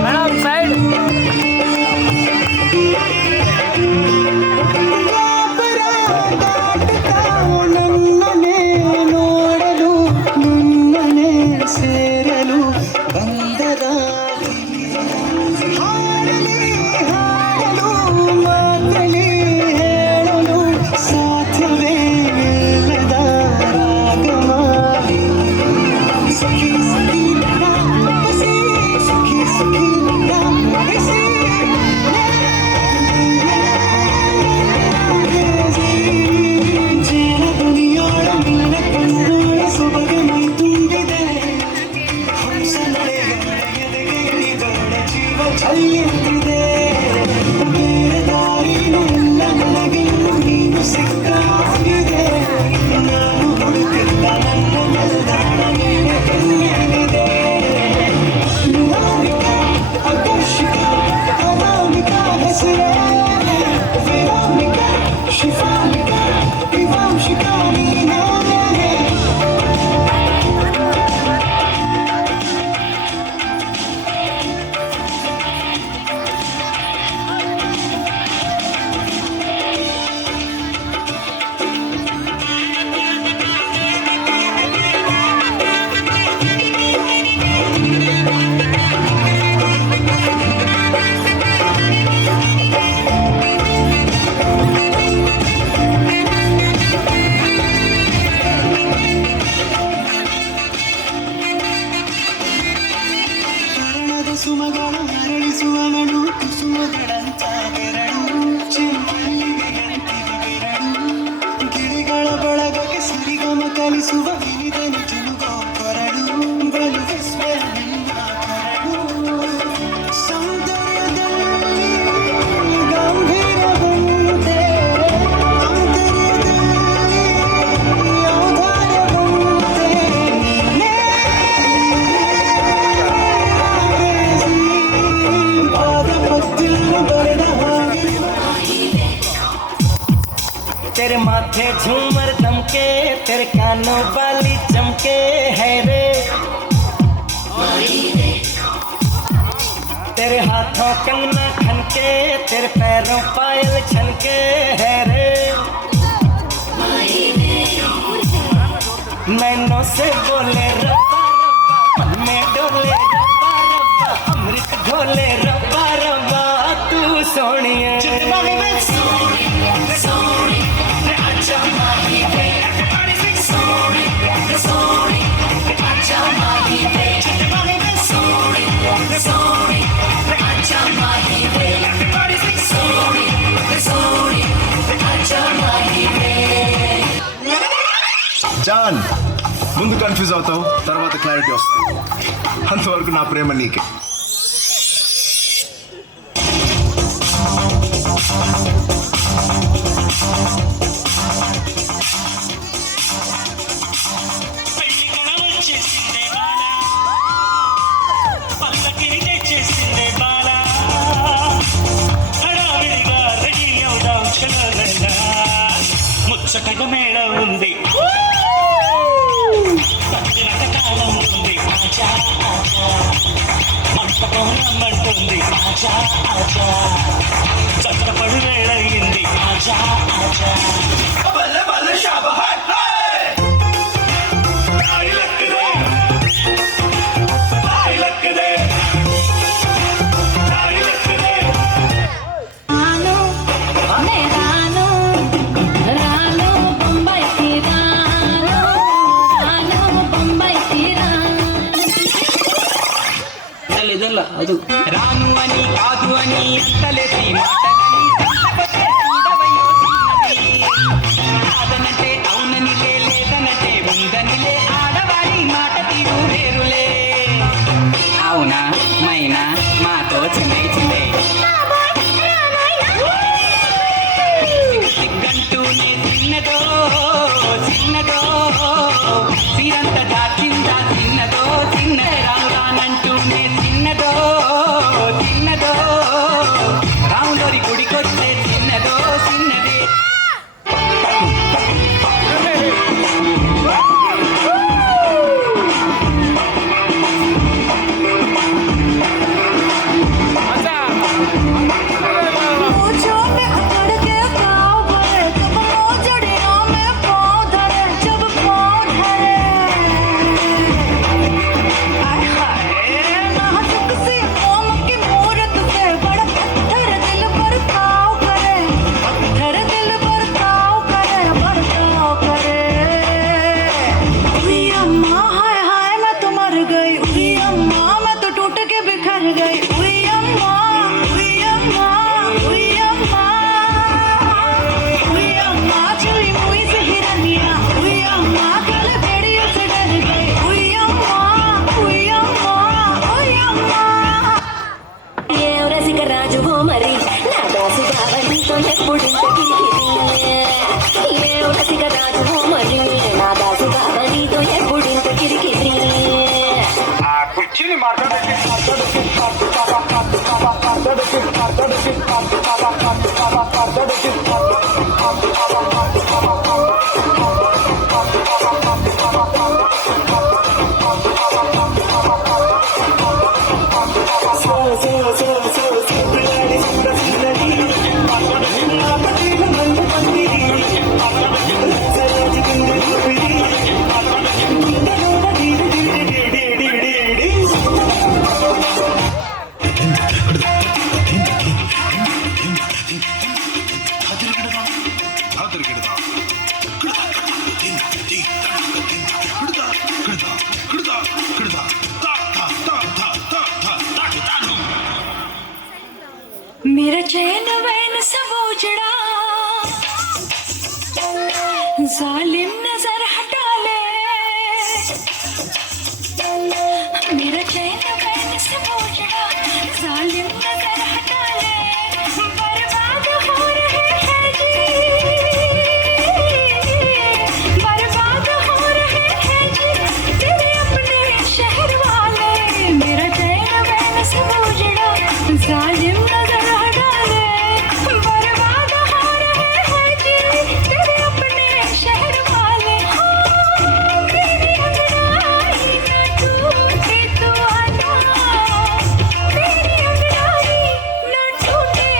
ಲಾ ಸೈಡ್ ನನ್ನನೆ ನೋಡಲು ನಿನ್ನನೆ ಸೇರ ಕುಸುಮಗಳು ಅರಳಿಸುವ ನಡು ಕುಸುಮಗಳಂತ ಬೆರಳು ಚೆಂಪಲ್ಲಿಗೆ ಗಂಟಿಗೆ ಬೆರಳು ಗಿಳಿಗಳ ಬಳಗಕ್ಕೆ ಸರಿಗಮ ಕಲಿಸುವ ವಿನಿದನು ತಿರುಗೋ ಕೊರಳು ಬಲು ವಿಸ್ಮಯ ನಿನ್ನ ಕರಳು ಸೌಂದರ್ಯದಲ್ಲಿ ಗಂಭೀರವಂತೆ ಆಂತರ್ಯದಲ್ಲಿ ಔದಾರ್ಯವಂತೆ ನೀನೇ ಪಾದಪತ್ತಿಯನ್ನು ಬರೆದ ಹಾಗೆ तेरे माथे झूमर दमके तेरे कानों वाली चमके है रे तेरे हाथों कंगना खनके तेरे पैरों पायल छनके है रे नैनों से बोले रब्बा रब्बा मन में डोले रब्बा रब्बा अमृत ढोले रब्बा रब्बा तू सोनिए జాన్ ముందు కన్ఫ్యూజ్ అవుతావు తర్వాత క్లారిటీ వస్తుంది అంతవరకు నా ప్రేమ నీకే ముచ్చటగా మేళం ఉంది తగ్గినట కాలం ఉంది ఆజా ఆజా మంటపం రమ్మంటుంది ఆజా ఆజా చట్టపడు వేళయింది ఆజా ఆజా బల్ల బల్ల షాబహాట్ హాయ్ లక్కదే హాయ్ లక్కదే హాయ్ లక్కదే రాను రాను రాను బొంబాయికి రాను రాను బొంబాయికి రాను ಇದಲ್ಲ ಅದು రాను అని కాదు అని తలెత్తి మాటలని తప్పతే ఉండవయ్యో చిన్నది కాదనంటే అవుననిలే లేదనంటే ఉందనిలే ఆడవారి మాట తీరు వేరులే అవునా మైనా మాతో చిన్నై చిన్నై సిగ్గంటూనే చిన్నదో చిన్నదో సిరంత దాచిందా చిన్నదో చిన్న రాముదానంటూనే చిన్నదో చిన్నదో రాములోరి గుడికొచ్చే చిన్నదో చిన్నదే मोजों में अकड़ के पाँव भरे जब मोजड़ियों में पाँव धरे जब पाँव धरे आय हाय नाजुक सी मोम की मूरत से बड़ा पत्थर दिल पर ताव करे पत्थर दिल पर ताव करे बरताव करे उई अम्मा हाय हाय मैं तो मर गई उई अम्मा मैं तो टूट के बिखर गई उई अम्मा उई अम्मा उई अम्मा उई अम्मा चली मुई से हिरनिया उई अम्मा कल भेड़ियों से डर गई उई अम्मा उई अम्मा उई अम्मा ఏ రసిక రాజువో మరి నా దాసు బావనితో ఎప్పుడింత కిరికిరి ఏ రసిక రాజువో మరి నా దాసు బావనితో ఎప్పుడింత కిరికిరి ఆ కుర్చీని మాట్లాడేసి Thank you. जालिम नजर हटा ले मेरा चैन बैठ से पूछना जालिम नजर हटा ले बर्बाद हो रहे हैं जी बर्बाद हो रहे हैं जी तेरे अपने शहर वाले मेरा चैन बैठ से पूछना जालिम नजर हटा ले बर्बाद हो रहे हैं जी तेरे अपने शहर वाले मेरी अंगड़ाई ना टूटे तो आजा मेरी अंगड़ाई ना टूटे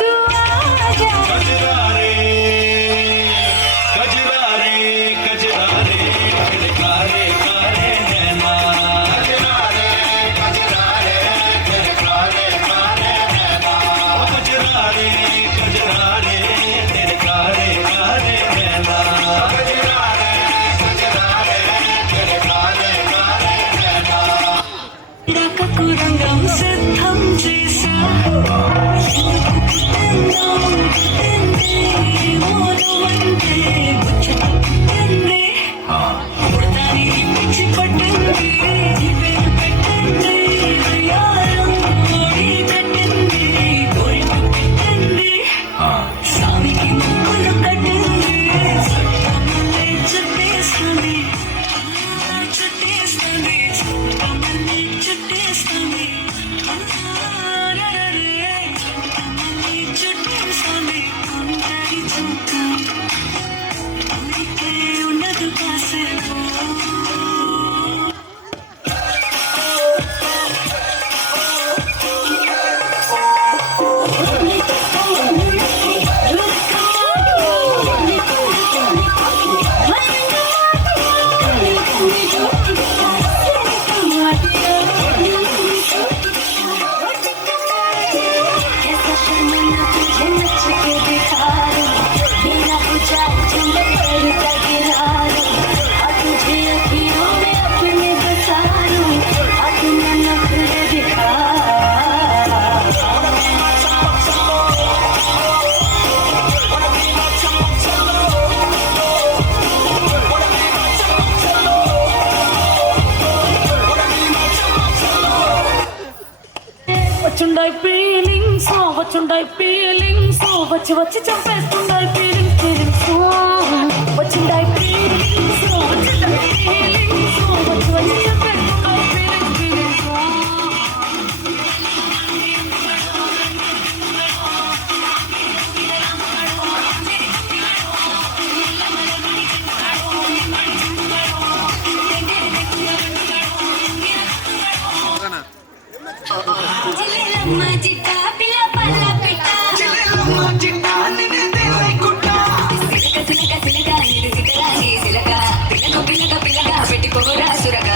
तो आजा कजरारे कजरारे कजरारे तेरे कारे कारे नैना कजरारे कजरारे तेरे कारे कारे नैना कजरारे कजरारे तेरे कारे कारे नैना कजरारे कजरारे तेरे कारे कारे नैना रंगku रंगam सिद्धम जैसा मोरवंते मुझे उड़तानी पीछे पटंगे जीवे पटंगे यारम मोड़ी कटंगे गोरी पटंगे सामी की मुकुल कटंगे सट्टामले चटे सामी चटे सामी सट्टामले चटे सामी सट्टामले चटे सामी अंतरी चुका उनके उन्नत पासे వచ్చుండై ఫీలింగ్స్ వచ్చుండై ఫీలింగ్స్ వచ్చి చంపేస్తుండై ఫీలింగ్స్ వచ్చుండై ఫీలింగ్స్ వచ్చుండై ఫీలింగ్స్ వచ్చి చంపేస్తుండై ఫీలింగ్స్ జిల్లెలమ్మ చిట్టా పిల్ల పల్ల పిట్ట జిల్లెలమ్మ చిట్టా నిన్నే దేవై కుట్ట సిలక సిలక సిలక ఇది సిలక సిలక పిల్లక పిల్లక పిల్లక పెట్టుకోరా సురక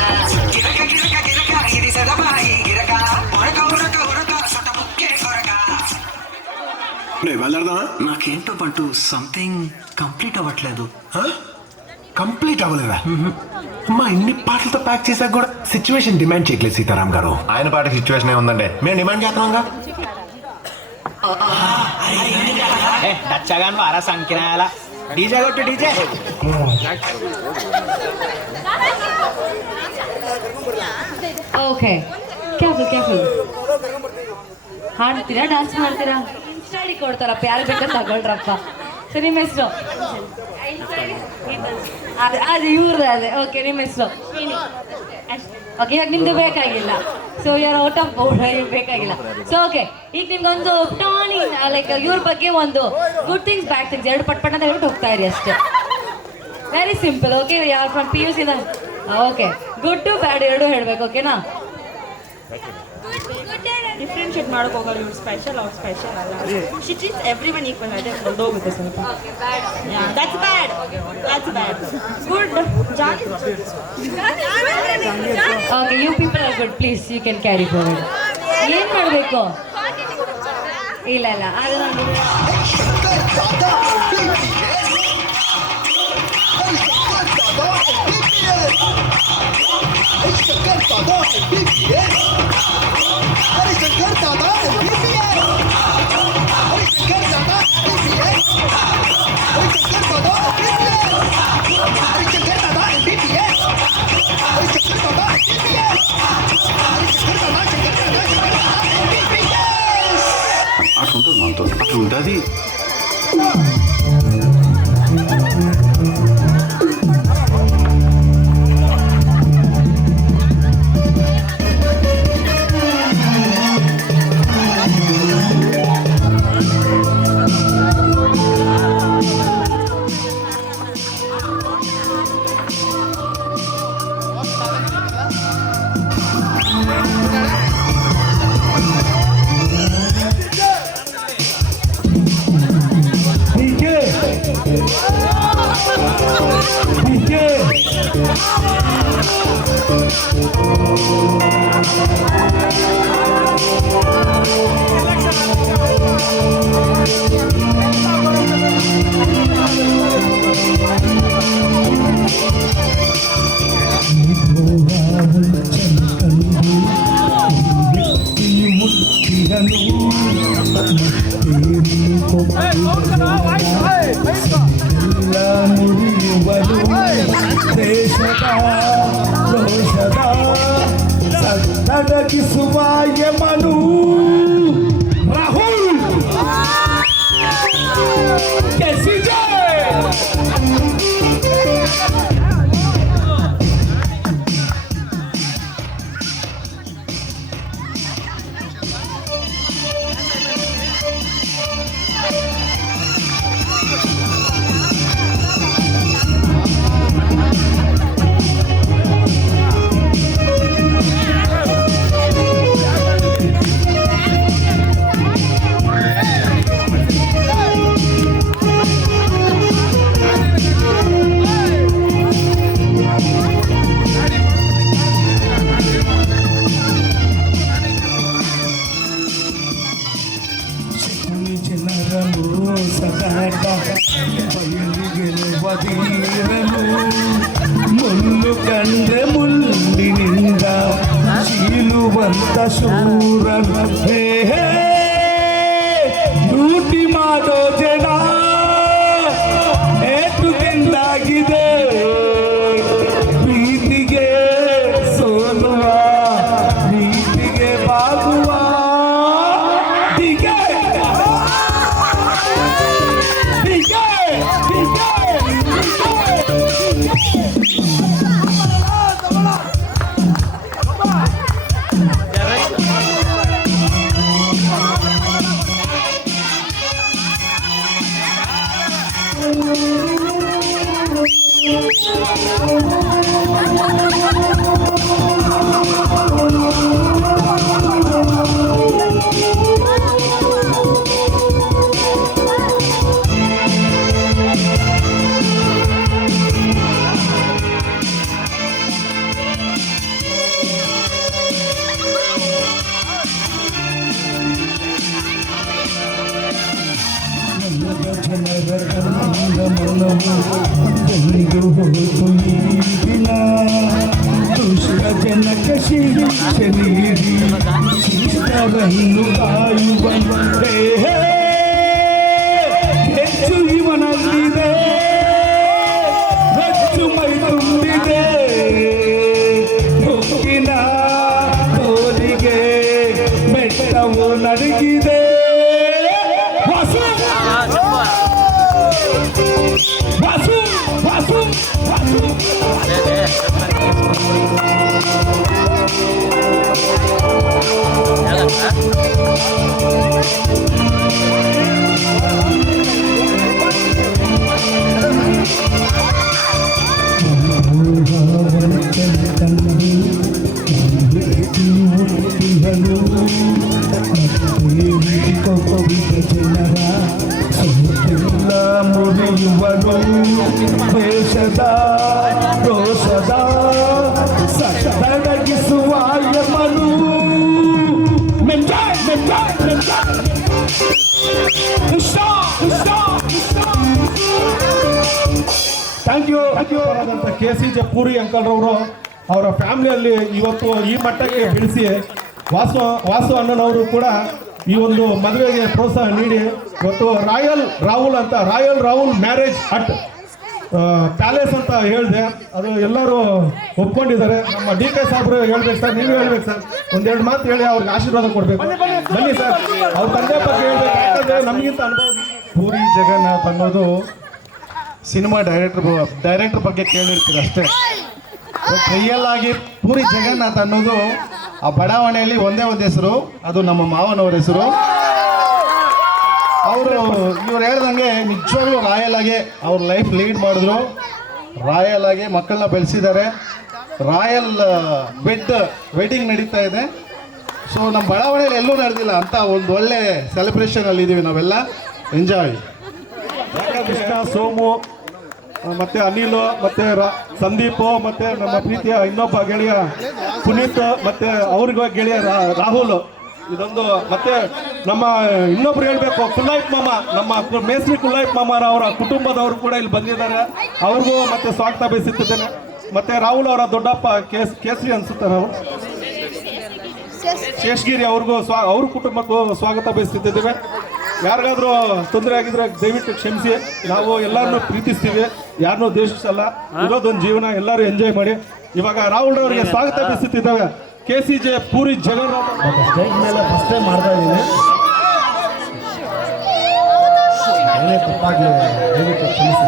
గిరక గిరక గిరక ఇది సదబాయి గిరక ఉరక ఉరక ఉరక సట ముక్కే కొరక వెళ్ళడదా నాకేంటో బంటూ సంథింగ్ కంప్లీట్ అవ్వట్లేదు కంప్లీట్ అవ్వలేదా అమ్మా ఇన్ని పాటలతో ప్యాక్ చేశాక కూడా సిచ్యువేషన్ డిమాండ్ చేయట్లేదు సీతారాం గారు. ఆయన పాట సిచ్యువేషన్ ఉందండి, మేము డిమాండ్ చేస్తున్నాంగా. నచ్చగాను వారా సంఖ్యాల డీజే కొట్టు డీజే. ಓಕೆ ಕೇರ್ಫುಲ್ ಹಾಡ್ತೀರಾ ಡ್ಯಾನ್ಸ್ ಮಾಡ್ತೀರಾ ಸ್ಟಡಿ ಕೊಡ್ತಾರಪ್ಪ ಯಾರು ಬೇಕಾದ್ರೆ ತಗೊಳ್ರಪ್ಪ. ಸರಿ ನಿಮ್ಮ ಹೆಸರು ಅದು ಇವ್ರದ್ದು ಅದೇ. ಓಕೆ ನಿಮ್ಮ ಹೆಸರು ಓಕೆ ಇವಾಗ ನಿಮ್ದು ಬೇಕಾಗಿಲ್ಲ. So you are out of board, ಬೇಕಾಗಿಲ್ಲ. ಸೊ ಓಕೆ ಈಗ ನಿಮ್ಗೊಂದು ಟಾನಿ ಲೈಕ್ ಇವ್ರ ಬಗ್ಗೆ ಒಂದು ಗುಡ್ ಥಿಂಗ್ಸ್ ಬ್ಯಾಡ್ ಥಿಂಗ್ಸ್ ಎರಡು ಪಟ್ ಅಂತ ಹೇಳ್ಬಿಟ್ಟು ಹೋಗ್ತಾ ಇರಿ ಅಷ್ಟೇ. Very simple. ಓಕೆ ಯಾರು from PUC okay good to bad ಎರಡು ಹೇಳ್ಬೇಕು. ಓಕೆನಾ? ಡಿಫ್ರೆನ್ಶಿಯೇಟ್ ಮಾಡೋಕೆ ಹೋಗಲ್ಲ. ಇವ್ರು ಸ್ಪೆಷಲ್ ಅವ್ರು ಸ್ಪೆಷಲ್ ಅಲ್ಲ. She treats everyone equal. ಅದೇ ಹೋಗುತ್ತೆ ಸ್ವಲ್ಪ. Yeah that's bad good jolly. Okay you people are good, please you can carry forward. ಏನು ಮಾಡಬೇಕು? ಇಲ್ಲ ಅದು Harish Shankar Dada, ಅಜ್ಜಿ. ಮನು ರಾಹುಲ್ ಮುಳ್ಳು ಕಂಡ್ರೆ ಮುಳ್ಳಿನಿಂದ ಶೀಲುವಂತ ಶೂರನು ಹೇ ಡ್ಯೂಟಿ ಮಾಡೋ ಜನ ಏಟು ಕೆಂದಾಗಿದೆ ಪ್ರೀತಿಗೆ ಸೋಲುವ ಪ್ರೀತಿಗೆ ಬಾಗುವ ದುಷ್ಟ ಜನಕ್ಕೆ ಶಿಕ್ಷೆ ನೀಡಿ ಶಿಷ್ಟರನ್ನು ಕಾಯುವಂತೆ ಹೆಚ್ಚು ಇವನಲ್ಲಿದೆ ಹೆಚ್ಚು ಮೈ ತುಂಬಿದೆ ಹೊಕ್ಕಿನ ತೋರಿಗೆ ಬೆಟ್ಟವು ನಡಗಿದೆ ವಾಸು ವಾಸು ವಾಸು ವಾಸು ಮುರಿಯುವನು ದೇಶದ ರೋಷದ ಸಡಗಿಸುವ ಯಮನು ಥ್ಯಾಂಕ್ ಯು KCJ ಪೂರಿ ಅಂಕಲ್ರವರು ಅವರ ಫ್ಯಾಮಿಲಿಯಲ್ಲಿ ಇವತ್ತು ಈ ಮಟ್ಟಕ್ಕೆ ಬೆಳೆಸಿ ವಾಸು ಅಣ್ಣನವರು ಕೂಡ ಈ ಒಂದು ಮದುವೆಗೆ ಪ್ರೋತ್ಸಾಹ ನೀಡಿ ಇವತ್ತು royal Rahul marriage at palace ಅಂತ ಹೇಳಿದೆ, ಅದು ಎಲ್ಲರೂ ಒಪ್ಕೊಂಡಿದ್ದಾರೆ. ನಮ್ಮ DK ಸಾಹೇಬ್ರು ಹೇಳ್ಬೇಕು ಸರ್, ನೀವು ಹೇಳ್ಬೇಕು ಸರ್, ಒಂದೆರಡು ಮಾತು ಹೇಳಿ ಅವ್ರಿಗೆ ಆಶೀರ್ವಾದ ಕೊಡ್ಬೇಕು. ಬನ್ನಿ ಸರ್, ಅವ್ರ ತಂದೆ ಬಗ್ಗೆ ಹೇಳ್ಬೇಕು, ಯಾಕಂದ್ರೆ ನಮಗಿಂತ ಅನುಭವ. ಪೂರಿ ಜಗನ್ನಾಥ್ ಅನ್ನೋದು ಸಿನಿಮಾ ಡೈರೆಕ್ಟರ್ ಬಗ್ಗೆ ಕೇಳಿರ್ತೀರ ಅಷ್ಟೇ. ರಿಯಲ್ ಆಗಿ ಪೂರಿ ಜಗನ್ನಾಥ್ ಅನ್ನೋದು ಆ ಬಡಾವಣೆಯಲ್ಲಿ ಒಂದೇ ಒಂದು ಹೆಸರು, ಅದು ನಮ್ಮ ಮಾವನವ್ರ ಹೆಸರು. ಅವರು ಇವ್ರು ಹೇಳ್ದಂಗೆ ನಿಜವಾಗ್ಲೂ ರಾಯಲ್ ಆಗಿ ಅವ್ರ ಲೈಫ್ ಲೀಡ್ ಮಾಡಿದ್ರು, ರಾಯಲ್ ಆಗಿ ಮಕ್ಕಳನ್ನ ಬೆಳೆಸಿದ್ದಾರೆ. ರಾಯಲ್ ವೆಡ್ಡಿಂಗ್ ನಡೀತಾ ಇದೆ. ಸೊ ನಮ್ಮ ಬಡಾವಣೆಯಲ್ಲಿ ಎಲ್ಲೂ ನಡೆದಿಲ್ಲ ಅಂತ ಒಂದು ಒಳ್ಳೆ ಸೆಲೆಬ್ರೇಷನಲ್ಲಿ ಇದ್ದೀವಿ ನಾವೆಲ್ಲ. ಎಂಜಾಯ್. ಕೃಷ್ಣ, ಸೋಮು, ಮತ್ತೆ ಅನಿಲ್, ಮತ್ತೆ ಸಂದೀಪ್, ಮತ್ತೆ ನಮ್ಮ ಪ್ರೀತಿಯ ಇನ್ನೊಬ್ಬ ಗೆಳೆಯ ಪುನೀತ್, ಮತ್ತೆ ಅವ್ರಿಗೂ ಗೆಳೆಯ ರಾಹುಲ್. ಇದೊಂದು ಮತ್ತೆ ನಮ್ಮ ಇನ್ನೊಬ್ರು ಹೇಳ್ಬೇಕು, ಕುಲ್ಲಾಯಿಪ್ ಮಾಮ, ನಮ್ಮ ಮೇಸ್ರಿ ಕುಲ್ಲಾಯಿಪ್ ಮಾಮ ಅವರ ಕುಟುಂಬದವರು ಕೂಡ ಇಲ್ಲಿ ಬಂದಿದ್ದಾರೆ. ಅವ್ರಿಗೂ ಮತ್ತೆ ಸ್ವಾಗತ ಬಯಸುತ್ತಿದ್ದೇನೆ. ಮತ್ತೆ ರಾಹುಲ್ ಅವರ ದೊಡ್ಡಪ್ಪ ಕೇಸರಿ ಅನ್ಸುತ್ತೆ, ನಾವು ಶೇಷಗಿರಿ ಅವ್ರಿಗೂ ಅವ್ರ ಕುಟುಂಬಕ್ಕೂ ಸ್ವಾಗತ ಬಯಸುತ್ತಿದ್ದೇವೆ. ಯಾರಿಗಾದ್ರೂ ತೊಂದರೆ ಆಗಿದ್ರೆ ದಯವಿಟ್ಟು ಕ್ಷಮಿಸಿ. ನಾವು ಎಲ್ಲರನ್ನೂ ಪ್ರೀತಿಸ್ತೀವಿ, ಯಾರನ್ನೂ ದ್ವೇಷಿಸಲ್ಲ. ಇರೋದೊಂದು ಜೀವನ, ಎಲ್ಲರೂ ಎಂಜಾಯ್ ಮಾಡಿ. ಇವಾಗ ರಾಹುಲ್ ಅವರಿಗೆ ಸ್ವಾಗತ ಬಯಸುತ್ತಿದ್ದೇವೆ. KCJ ಪೂರಿ ಜಗನ್ನಾಥ್ ಸ್ಟೇಜ್ ಮೇಲೆ ಫಸ್ಟ್ ಟೈಮ್ ಮಾಡ್ತಾ ಇದ್ದೀನಿ. ಏನೇ ತಪ್ಪಾಗಲಿ ದಯವಿಟ್ಟು ಕ್ಷಮಿಸಿ.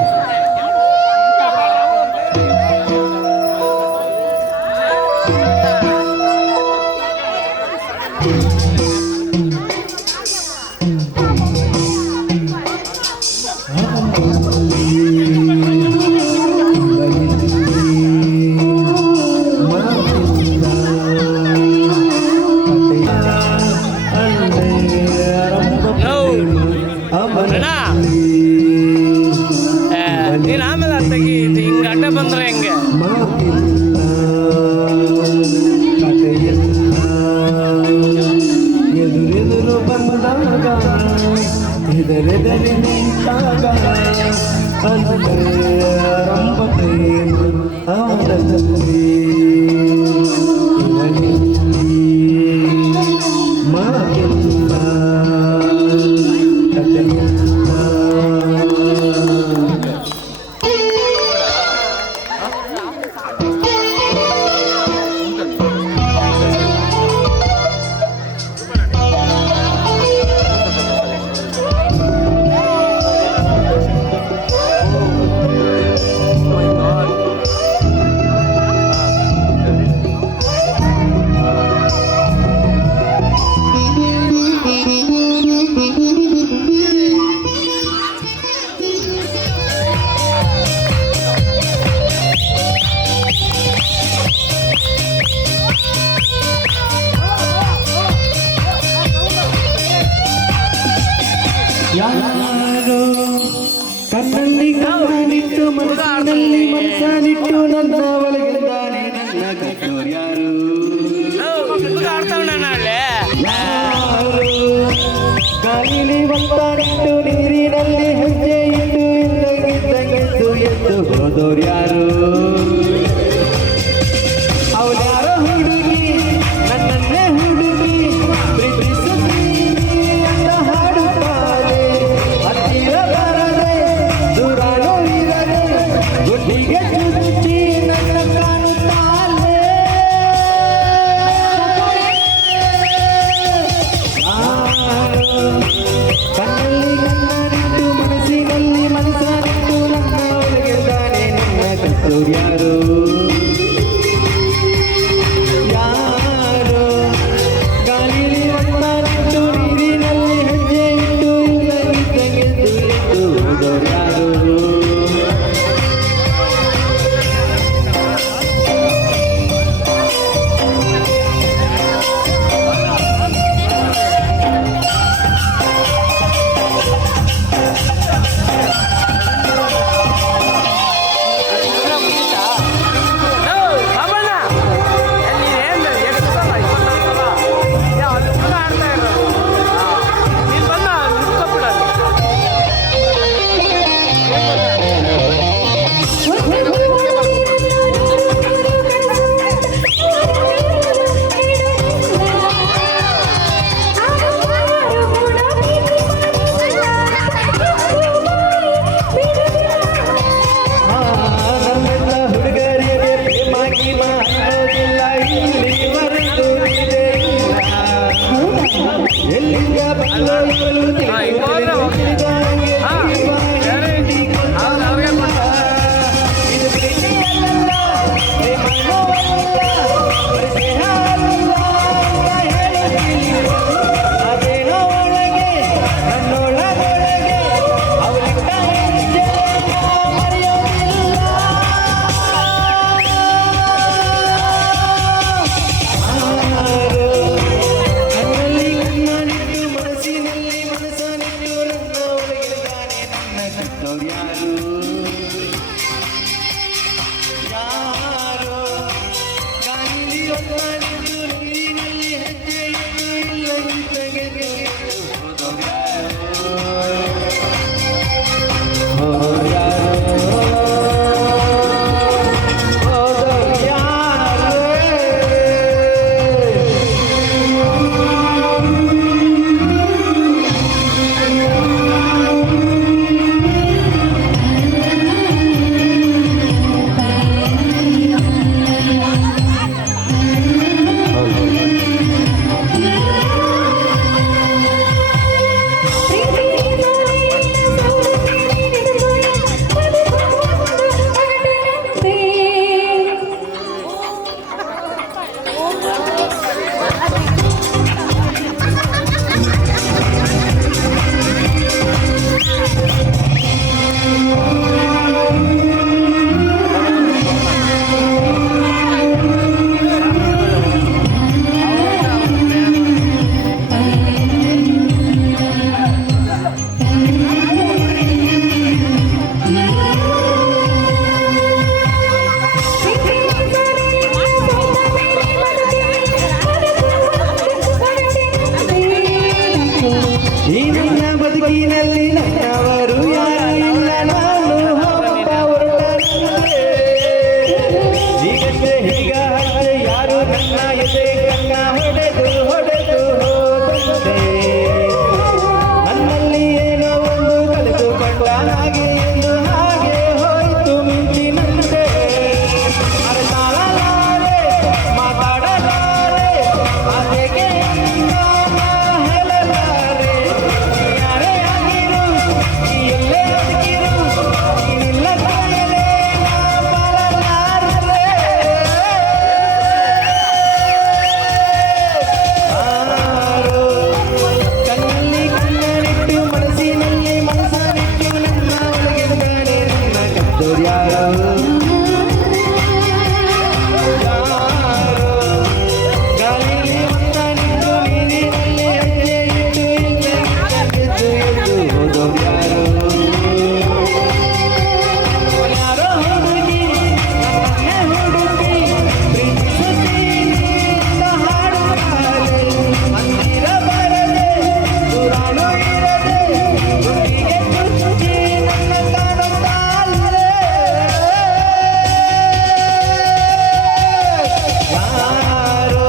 ನೀನು ಆಮೇಲೆ ತೆಗಿ, ಹಿಂಗೆ ಅಡ್ಡ ಬಂದ್ರೆ ಹೆಂಗೆ? ಎದುರೆದುರು ಬಂದಾಗ ಎದರೆದರೆ ನಿಂತಾಗ ರಂಭತೆಯನ್ನು ಅವರಲ್ಲಿ ಮಾತಿಲ್ಲ ಕಥೆಯಿಲ್ಲ. ಯಾರೋ ಕಣ್ಣಲ್ಲಿ ಕಣ್ಣನಿಟ್ಟು ಮನಸ್ಸಿನಲ್ಲಿ ಮನಸ್ಸನಿಟ್ಟು ನನ್ನ ಒಳಗಿದ್ದಾನೆ ನನ್ನ ಕಟ್ಟೋರ್ಯಾರು. ಯಾರೋ ಗಾಳಿಲಿ ಒತ್ತಾಡಿಟ್ಟು ನೀರಿನಲ್ಲಿ ಹೆಜ್ಜೆ ಇಟ್ಟು ಇದ್ದಗಿದ್ದಗೆದ್ದು ಎದ್ದು ಹೋದೋರ್ಯಾರು. ಅವಳ್ಯಾರೋ ಹುಡುಗಿ ನನ್ನನ್ನೇ ಹುಡುಗಿ ಪ್ರೀತಿಸುತ್ತೀನಿ ಅಂತ ಹಾಡುತ್ತಾಳೆ. ಹತ್ತಿರ ಬರದೆ ದೂರನೂ ಇರದೆ ಗುಡ್ಡಿಗೆ ಚುಚ್ಚಿ ನನ್ನ ಕಾಣುತ್ತಾಳೆ. ಕಣ್ಣಲ್ಲಿ ಕಣ್ಣನಿಟ್ಟು ಮನಸ್ಸಿನಲ್ಲಿ ಮನಸ್ಸನಿಟ್ಟು ನನ್ನ ಒಳಗಿದ್ದಾನೆ ನನ್ನ ಕಟ್ಟು ಮನಸ್ಸಿನಲ್ಲಿ ನನ್ನವರು ಯಾರಿಲ್ಲ ನಾನು ಹೋಗುತ್ತಾ ಹೊರಟಂತೆ ಹೀಗಂತೆ ಹೀಗಾದ್ರೆ ಯಾರು ನನ್ನ ಎದೆ ಕಣ್ಣ ಹೊಡೆದು ಹೋದಂತೆ ನನ್ನಲ್ಲಿ ಏನೋ ಒಂದು ಕಳೆದುಕೊಂಡ ಹಾಗೆ ಎಂದು ಹಾಗೆ ಹೋಯಿತು ಮಿಂಚಿನಂತೆ ಅರಸಾಳಲಾರೆ ಮಾತಾಡಲಾರೆ ಮಾತೆಗೆ ಹೇಳಲಾರೆ ಯಾರೇ ಆಗಿರು ಎಲ್ಲೇ ಬದುಕಿರು ನಿಲ್ಲ ಕಾಯಲೇ ನಾ ಬಾಳಲಾರೆ ಆರೋ ಕಣ್ಣಲ್ಲಿ ಕಣ್ಣನಿಟ್ಟು ಮನಸ್ಸಿನಲ್ಲಿ ಮನಸ್ಸನಿಟ್ಟು ನನ್ನ ಒಳಗಿರುತ್ತಾನೆ ನನ್ನ ಕದ್ದೋರು ಯಾರೋ ಗಾಳಿಲಿ ಒಂದನಿಟ್ಟು ನೀರಿನಲ್ಲಿ ಹೆಜ್ಜೆ ಇಟ್ಟು ಇಲ್ಲೇ ಎದ್ದು ಹೋದೋರು ಯಾರೋ ಯಾರೋ ಹುಡುಗಿ ನನ್ನನ್ನೇ ಹುಡುಗಿ ಪ್ರೀತಿಸುತ್ತೀನಿ ಅಂತ ಹಾಡುತ್ತಾರೆ ಹತ್ತಿರ ಬರದೆ ದೂರಾನು ಇರದೆ ಹುಡುಗಿಗೆ ಚುಚ್ಚಿ ನನ್ನ ಕಾಣುತ್ತಾಳೆ ಯಾರೋ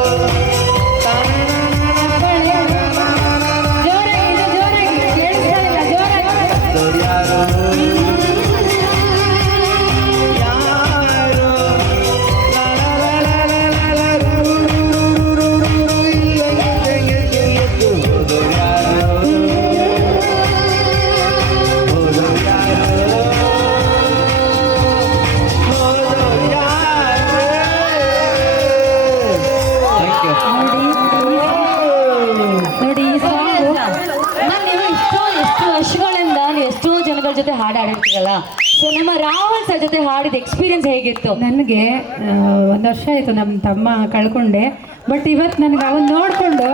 ನೋಡಿ ಈ ಸಾಂಗು ನೀವು ಎಷ್ಟು ವರ್ಷಗಳಿಂದ ನೀವು ಎಷ್ಟೋ ಜನಗಳ ಜೊತೆ ಹಾಡು ಹಾಡಿರ್ತೀರಲ್ಲ, ಸೊ ನಮ್ಮ ರಾಹುಲ್ ಸರ್ ಜೊತೆ ಹಾಡಿದ ಎಕ್ಸ್ಪೀರಿಯನ್ಸ್ ಹೇಗಿತ್ತು? ನನಗೆ 1 ವರ್ಷ ಆಯಿತು ನಮ್ಮ ತಮ್ಮ ಕಳ್ಕೊಂಡೆ. ಬಟ್ ಇವತ್ತು ನನಗೆ ಅವನು ನೋಡಿಕೊಂಡು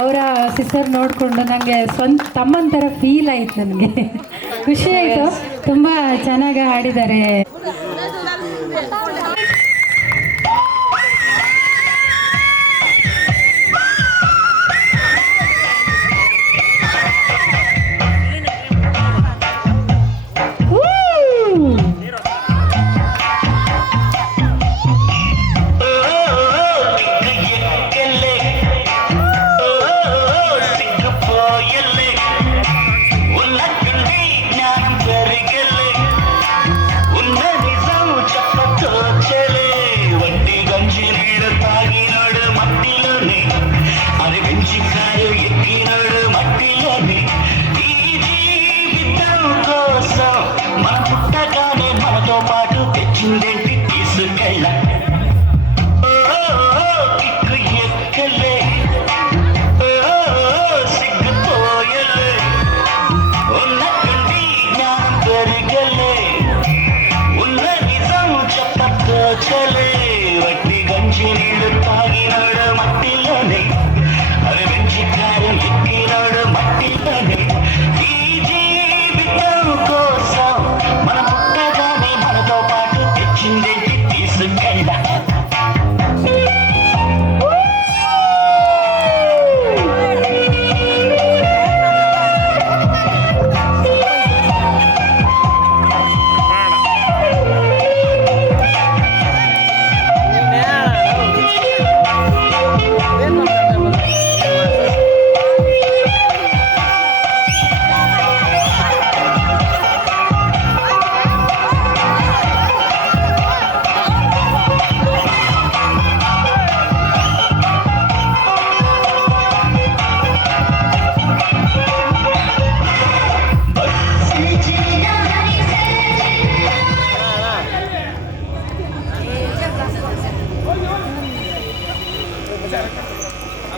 ಅವರ ಸಿಸ್ಟರ್ ನೋಡಿಕೊಂಡು ನನಗೆ ಸ್ವಂತ ತಮ್ಮನ ಥರ ಫೀಲ್ ಆಯಿತು. ನನಗೆ ಖುಷಿ ಆಯಿತು. ತುಂಬ ಚೆನ್ನಾಗಿ ಹಾಡಿದ್ದಾರೆ.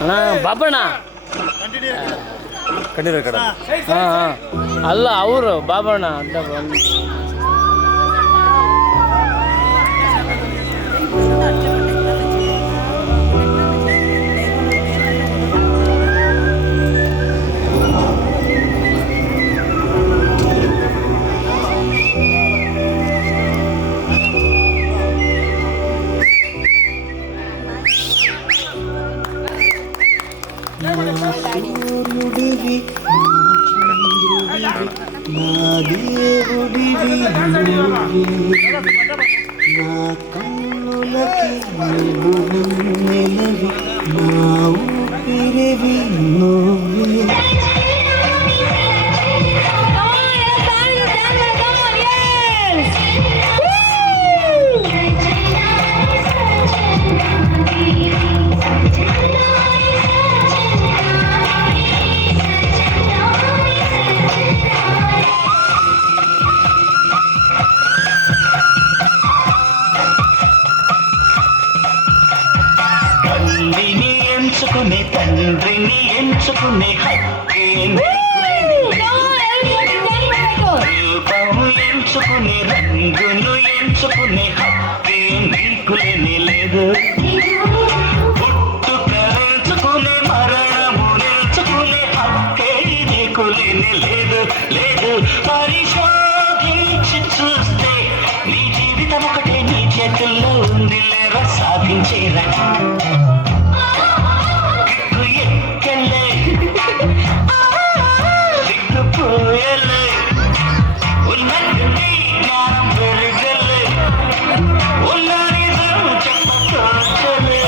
ಅಣ್ಣ ಬಾಬಣ್ಣ ಹಾಂ ಅಲ್ಲ ಅವರು ಬಾಬಣ್ಣ ಅಂತ ಬಂದು తల్లిని ఎంచుకునే తండ్రిని ఎంచుకునే హక్కే రూపము ఎంచుకునే రంగును ఎంచుకునే హక్కే నీకు లేదు. పుట్టుక ఎంచుకునే మరణము ఎంచుకునే హక్కే నీకు లేదు లేదు. పరిశోధించి చూస్తే నీ జీవితం ఒకటే నీ చేతుల్లో ఉంది లేరా సాధించేరా. గిక్కు ఎక్కలే దిక్కుపోయలే ఉన్నట్టు నీ జ్ఞానం పెరగలే ఉన్న నిజం చెప్పతోచలే.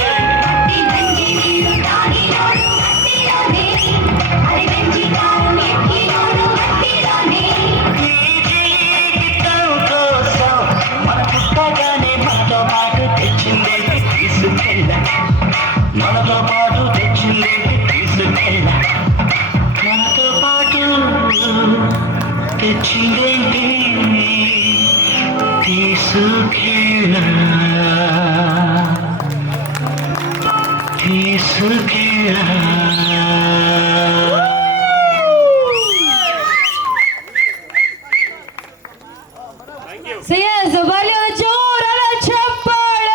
ఈ జీవితం కోసం మన పుట్టగానే మనతో పాటు తెచ్చిందేంటి తీసుకెళ్ళ. మనతో పాటు తెచ్చిందేంటి తీసుకెళ్ళ. మనతో పాటు తెచ్చిందేంటి తీసుకెళ్ళ. తీసుకెళ్ళ. Yes, valeu, Giura, Chapale!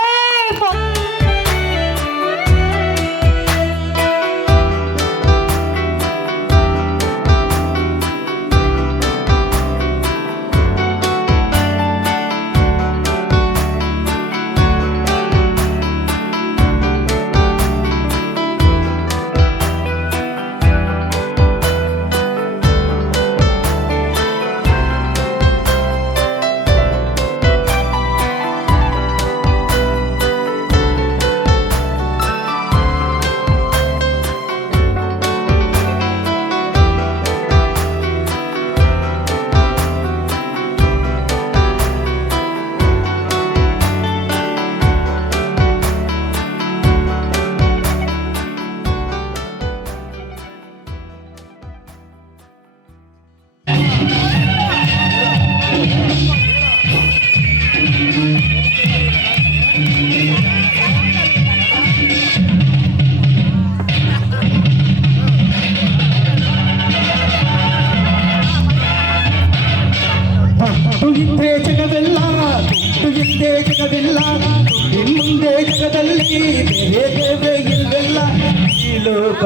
ಹಿಂದೆ ಜಗವೆಲ್ಲ ಹಿಂದೆ ಜಗವೆಲ್ಲ ಹಿಂದೆ ಜಗದಲ್ಲಿ ಬೇರೆ ದೇವೇ ಇಲ್ವೆಲ್ಲ. ಈ ಲೋಕ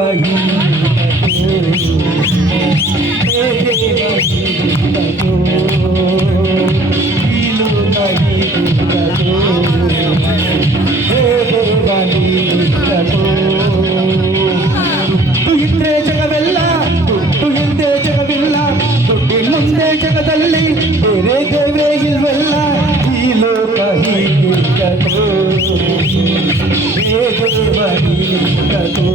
ಹಿಂದೆ ಜಗವೆಲ್ಲ ಹಿಂದೆ ಜಗವಿಲ್ಲ ಮುಂದೆ ಜಗದಲ್ಲಿ ಬೇರೆ ದೇವೇ ಇಲ್ವಲ್ಲ. ಈ ಲೋಕ ಹೀಗಿರುತ್ತದೋ ದೇವ ಹೀಗಿರುತ್ತದೋ.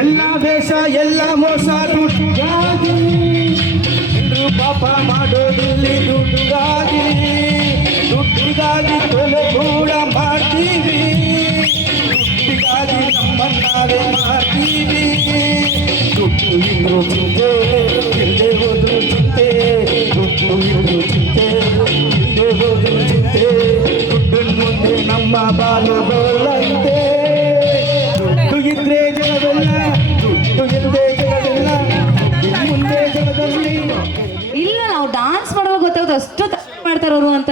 ಎಲ್ಲ ವೇಷ ಎಲ್ಲ ಮೋಸ ದುಡ್ಡುಗಾಗಿ ಪಾಪ ಮಾಡೋದಿಲ್ಲಿ ದುಡ್ಡುಗಾಗಿ ಕೊಲೆ ಕೂಡ ಮಾಡ್ತೀವಿ. ದುಡ್ಡಿಗಾಗಿ ಮಾಡೇ ಮಾಡ್ತೀವಿ ದುಡ್ಡು ಇನ್ನು ಚಿಂತೆ ಇಲ್ಲದೆ ಹೋದ್ರು ಚಿಂತೆ ದುಡ್ಡು ಇನ್ನು ಚಿಂತೆ ಇಲ್ಲದೆ ಹೋದ್ರು ಚಿಂತೆ ದುಡ್ಡು ಮುಂದೆ ನಮ್ಮ ಬಾಲು ಬೋಲಂತೆ ದುಡ್ಡು ಇದ್ರೆ ಜಗವೆಲ್ಲ ದುಡ್ಡು ಇಲ್ಲದೆ ಜಗವೆಲ್ಲ ಇನ್ನು ಮುಂದೆ ಜಗದಲ್ಲಿ ಇಲ್ಲ ನಾವು ಡಾನ್ಸ್ ಮಾಡುವಾಗ ಗೊತ್ತಾಗುತ್ತೆ ಅಷ್ಟು ಮಾಡ್ತಾರವರು ಅಂತ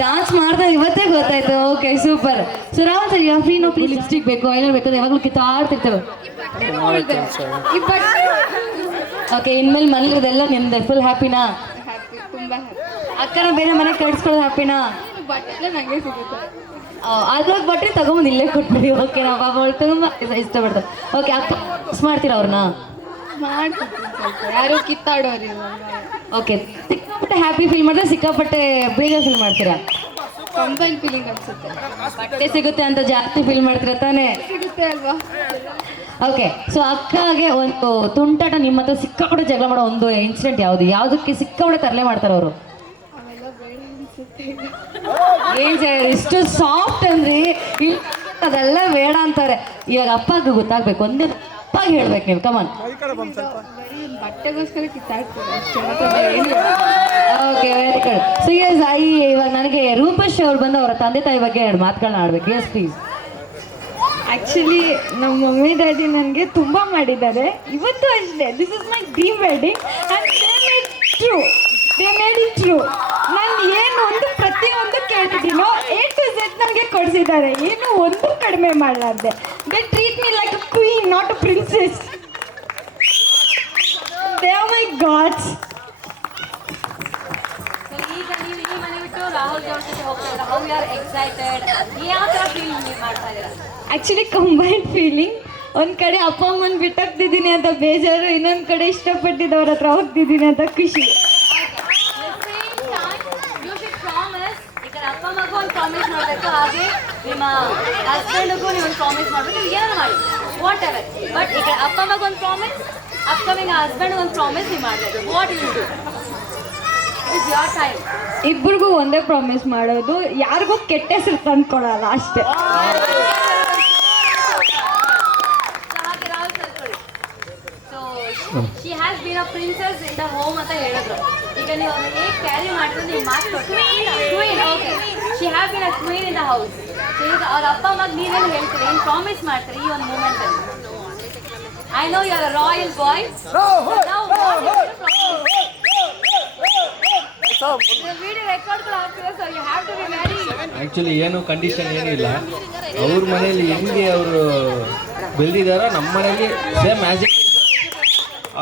ಡಾನ್ಸ್ ಮಾಡ್ತಾ ಇವತ್ತೇ ಗೊತ್ತಾಯ್ತು. Okay super. So Rahul sir ಯಾವ ಫ್ರೀ ಪ್ಲೀಸ್ ಲಿಪ್ಸ್ಟಿಕ್ ಬೇಕು ಐಲೈನರ್ ಬೇಕು ಯಾವಾಗಲೂ ಕಿತ್ತಾಡ್ತಿರ್ತೇವೆ. ಓಕೆ ಇನ್ಮೇಲೆ ಮನೇಲಿರೋದೆಲ್ಲ ನಿಮ್ದೆ ಫುಲ್ ಹ್ಯಾಪಿನಾ? ಅಕ್ಕನ ಬೇರೆ ಮನೆಗೆ ಕಳ್ಸ್ಕೊಳ್ಳೋದು ಹ್ಯಾಪಿನಾ? ನಂಗೆ ಸಿಗುತ್ತೆ. ಅದ್ರೊಳಗೆ ಬಟ್ಟೆ ತಗೊಂಬಂದು ಇಲ್ಲೇ ಕೊಟ್ಬಿಡಿ. ಓಕೆ ನಾವು ಪಾಪ ಅವ್ಳು ತುಂಬ ಇಷ್ಟಪಡ್ತಾರೆ. ಓಕೆ ಅಕ್ಕ ಮಿಸ್ ಮಾಡ್ತೀರಾ ಅವ್ರನ್ನ? ಮಾಡ್ತಿರ್ತೀನಿ ಸ್ವಲ್ಪ, ಯಾರು ಕಿತ್ತಾಡೋರಿಲ್ಲ. ಓಕೆ ಸಿಕ್ಕಾಪಟ್ಟೆ ಹ್ಯಾಪಿ ಫೀಲ್ ಮಾಡಿದ್ರೆ ಸಿಕ್ಕಾಪಟ್ಟೆ ಬೇಗ ಫೀಲ್ ಮಾಡ್ತೀರಾ? ಕಂಬೈನ್ ಫೀಲಿಂಗ್ ಅನ್ಸುತ್ತೆ. ಬಟ್ಟೆ ಸಿಗುತ್ತೆ ಅಂತ ಜಾಸ್ತಿ ಫೀಲ್ ಮಾಡ್ತೀರಾ ತಾನೇ? ಸಿಗುತ್ತೆ ಅಲ್ವಾ? ಓಕೆ ಸೊ ಅಕ್ಕಗೆ ಒಂದು ತುಂಟಾಟ ನಿಮ್ಮ ಹತ್ರ ಸಿಕ್ಕಾಪಟ್ಟೆ ಜಗಳ ಮಾಡೋ ಒಂದು ಇನ್ಸಿಡೆಂಟ್ ಯಾವುದು? ಯಾವುದಕ್ಕೆ ಸಿಕ್ಕಾಪಟ್ಟೆ ತರಲೆ ಮಾಡ್ತಾರೆ ಅವರು? ಅವೆಲ್ಲ ಬೇಡ ಅನ್ಸುತ್ತೆ. ಏನ್ ಇಷ್ಟು ಸಾಫ್ಟ್ ಅಂದ್ರಿ, ಅದೆಲ್ಲ ಬೇಡ ಅಂತಾರೆ. ಇವಾಗ ಅಪ್ಪಗೆ ಗೊತ್ತಾಗ್ಬೇಕು, ಒಂದೇ ಅಪ್ಪಾಗಿ ಹೇಳ್ಬೇಕು ನೀವು. ಕಮಾನ್. ಬಟ್ಟೆಗೋಸ್ಕರ ಕಿತ್ತಾಡ್ತಾರೆ ಅಷ್ಟೇ, ಏನು. Okay very good. So yes ಇವಾಗ ನನಗೆ ರೂಪಶ್ರೀ ಅವ್ರು ಬಂದು ಅವರ ತಂದೆ ತಾಯಿ ಬಗ್ಗೆ ಎರಡು ಮಾತುಗಳನ್ನ ಆಡ್ಬೇಕು. Yes please. ಆ್ಯಕ್ಚುಲಿ ನಮ್ಮ ಮಮ್ಮಿ ಡ್ಯಾಡಿ ನನಗೆ ತುಂಬ ಮಾಡಿದ್ದಾರೆ. ಇವತ್ತು ಅಷ್ಟೇ, this is my dream wedding and they made it true. ನಾನು ಏನು ಒಂದು ಪ್ರತಿಯೊಂದು ಕೇಳ್ತಿದ್ದೀನೋ A to Z ನನಗೆ ಕೊಡಿಸಿದ್ದಾರೆ, ಏನು ಒಂದು ಕಡಿಮೆ ಮಾಡಲಾರ್ದೆ. They treat me like a queen, not a princess. They are my gods. ಈಗ ನೀವು ಈ ಮನೆ ಬಿಟ್ಟು ರಾಹುಲ್ ಅವ್ರ ಜೊತೆ ಹೋಗ್ತಾ ಹೌ ಯು ಆರ್ ಎಕ್ಸೈಟೆಡ್? ಯಾವ ಥರ ಫೀಲ್ ಮಾಡ್ತಾ ಇದ್ದೀರಾ? Actually combined feeling. ಒಂದು ಕಡೆ ಅಪ್ಪ ಅಮ್ಮನ ಬಿಟ್ಟೋಗ್ತಿದ್ದೀನಿ ಅಂತ ಬೇಜಾರು, ಇನ್ನೊಂದು ಕಡೆ ಇಷ್ಟಪಟ್ಟಿದ್ದವ್ರ ಹತ್ರ ಹೋಗ್ತಿದ್ದೀನಿ ಅಂತ ಖುಷಿ. ಅಪ್ಪ ಅಮ್ಮಗೂ ಒಂದು ಪ್ರಾಮಿಸ್ ಮಾಡಬೇಕು, ಹಾಗೆ ನಿಮ್ಮ ಹಸ್ಬೆಂಡ್ಗೂ ನೀವು ಒಂದು ಪ್ರಾಮಿಸ್ ಮಾಡಬೇಕು. ಏನಾದ್ರು ಮಾಡಿ ವಾಟ್ ಎವರ್, ಬಟ್ ಈಗ ಅಪ್ಪ ಅಮ್ಮಗೂ ಒಂದು ಪ್ರಾಮಿಸ್, ಅಪ್ಕಮಿಂಗ್ ಹಸ್ಬೆಂಡ್ ಒಂದು ಪ್ರಾಮಿಸ್ ನೀವು ಮಾಡಬೇಕು. What you do? It's your time. ಇಬ್ಬರಿಗೂ ಒಂದೇ ಪ್ರಾಮಿಸ್ ಮಾಡೋದು, ಯಾರಿಗೂ ಕೆಟ್ಟ ಹೆಸರು ತಂದ್ಕೊಡಲ್ಲ ಅಷ್ಟೇ. She has been a princess in the home ಅಂತ ಹೇಳಿದ್ರು. ಈಗ ನೀವು ಅದನ್ನ ಹೇಗೆ ಕ್ಯಾರಿ ಮಾಡಿದ್ರೆ ನೀವು ಮಾತು queen. Okay she has been a queen in the house. So ಈಗ ಅವ್ರ ಅಪ್ಪ ಅಮ್ಮಗೆ ನೀವೇನು ಹೇಳ್ತೀರಿ, ಏನು ಪ್ರಾಮಿಸ್ ಮಾಡ್ತೀರಿ ಈ ಒಂದು ಮೂಮೆಂಟಲ್ಲಿ? I know you are a royal boy. Video ರೆಕಾರ್ಡ್ಗಳು ಆಗ್ತಿದೆ, so you have to be very. Actually ಏನು ಕಂಡೀಷನ್ ಏನಿಲ್ಲ, ಅವ್ರ ಮನೇಲಿ ಹೆಂಗೆ ಅವರು ಬೆಳೆದಿದ್ದಾರೋ ನಮ್ಮ ಮನೇಲಿ ಸೇಮ್ ಮ್ಯಾಜಿಕ್.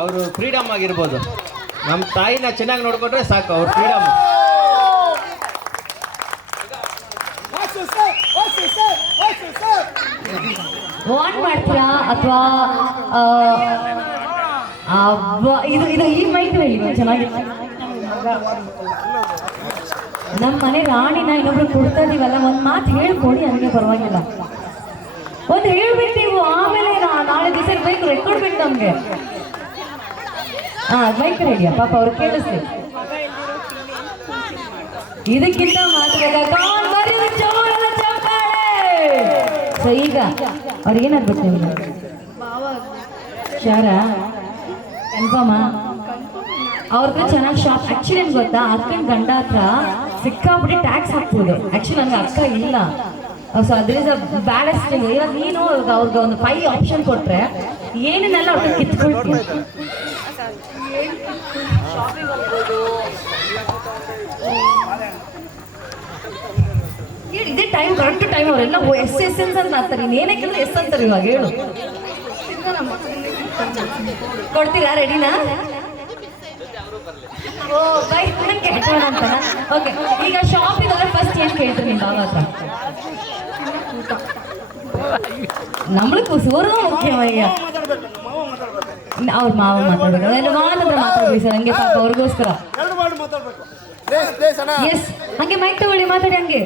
ಅವರು ಫ್ರೀಡಮ್ ಆಗಿರ್ಬೋದು, ನಮ್ಮ ತಾಯಿನ ಚೆನ್ನಾಗಿ ನೋಡಿಕೊಂಡ್ರೆ ಸಾಕು, ಅವ್ರ ಫ್ರೀಡಮ್. ವಾಟ್ ಮಾಡ್ತೀರಾ ಅಥವಾ ಇದು ಇದು ಈ ಮೈಕ್ ಹೇಳಿ ಚೆನ್ನಾಗಿದೆ. ನಮ್ಮ ಮನೆ ರಾಣಿನ ಇನ್ನೊಬ್ರು ಕೊಡ್ತಾ ಇದೀವಲ್ಲ, ಒಂದು ಮಾತು ಹೇಳ್ಕೊಡಿ, ಹಂಗೆ ಪರವಾಗಿಲ್ಲ. ಒಂದು ಹೇಳ್ಬೇಕು ನೀವು, ಆಮೇಲೆ ನಾಳೆ ದಿವಸ ಬೇಕು ರೆಕಾರ್ಡ್ ಬೇಕು ನಮಗೆ. ಮೈಕ್ ರೆಡಿಯಾ ಪಾಪ ಅವ್ರು ಕೇಳಿಸ್ಲಿ. ಇದಕ್ಕಿಂತ ಸೊ ಈಗ ಅವ್ರಿಗೆ ಏನಾಗ್ಬೇಕು ನಿಮ್ಗೆ? ಶಾರ ಕನ್ಫರ್ಮ? ಅವ್ರದ್ದು ಚೆನ್ನಾಗಿ ಶಾಪ್. ಆ್ಯಕ್ಚುಲಿ ಏನು ಗೊತ್ತಾ, ಅಕ್ಕನ ಗಂಡ ಹತ್ರ ಸಿಕ್ಕಾಬಿಟ್ಟು ಟ್ಯಾಕ್ಸ್ ಹಾಕ್ಬೋದು. ಆ್ಯಕ್ಚುಲಿ ನನಗೆ ಅಕ್ಕ ಇಲ್ಲ, ಸೊ ಅದ್ರಿಂದ ಬ್ಯಾಡೆಸ್ಟ್. ಇವಾಗ ನೀನು ಅವ್ರಿಗೆ ಒಂದು 5 ಆಪ್ಷನ್ ಕೊಟ್ಟರೆ ಏನೇನೆಲ್ಲ ಅವ್ರಿಗೆ ಕಿತ್ಕೊಳ್ತೀನಿ. ಶಾಪಿಂಗ್ ಹೋಗ್ಬೋದು, ಇದೇ ಟೈಮ್ ಕರೆಕ್ಟ್ ಟೈಮ್. ಅವರೆಲ್ಲ ಎಸ್ ಅಂತ ಮಾಡ್ತಾರೆ, ಇನ್ನೇನೇ ಕೇಳಿದ್ರೆ ಎಸ್ ಅಂತಾರೆ. ಇವಾಗ ಹೇಳು, ಕೊಡ್ತೀರಾ? ರೆಡಿನಾ? ಓ ಬೈ ಕೆಟ್ಟೋಣ ಅಂತ. ಓಕೆ ಈಗ ಶಾಪಿಂಗ್ ಹೋದ್ರೆ ಫಸ್ಟ್ ಏನು ಕೇಳ್ತೀರಿ ನಿಮ್ಮ ಬಾವ ಹತ್ರ? ನಮ್ಳು ಸೋರು ಮುಖ್ಯ. ಈಗ ಅವ್ರ ಮಾವ ಮಾತಾಡ್ಬೇಕು, ಎಲ್ಲ ಮಾತಾಡ್ರೆ ಮಾತಾಡ್ಬೇಕು ಸರ್, ಹಂಗೆ ಪಾಪ ಅವ್ರಿಗೋಸ್ಕರ. ಎಸ್ ಹಂಗೆ ಮೈಕ್ ತಗೊಳ್ಳಿ, ಮಾತಾಡಿ ಹಂಗೆ.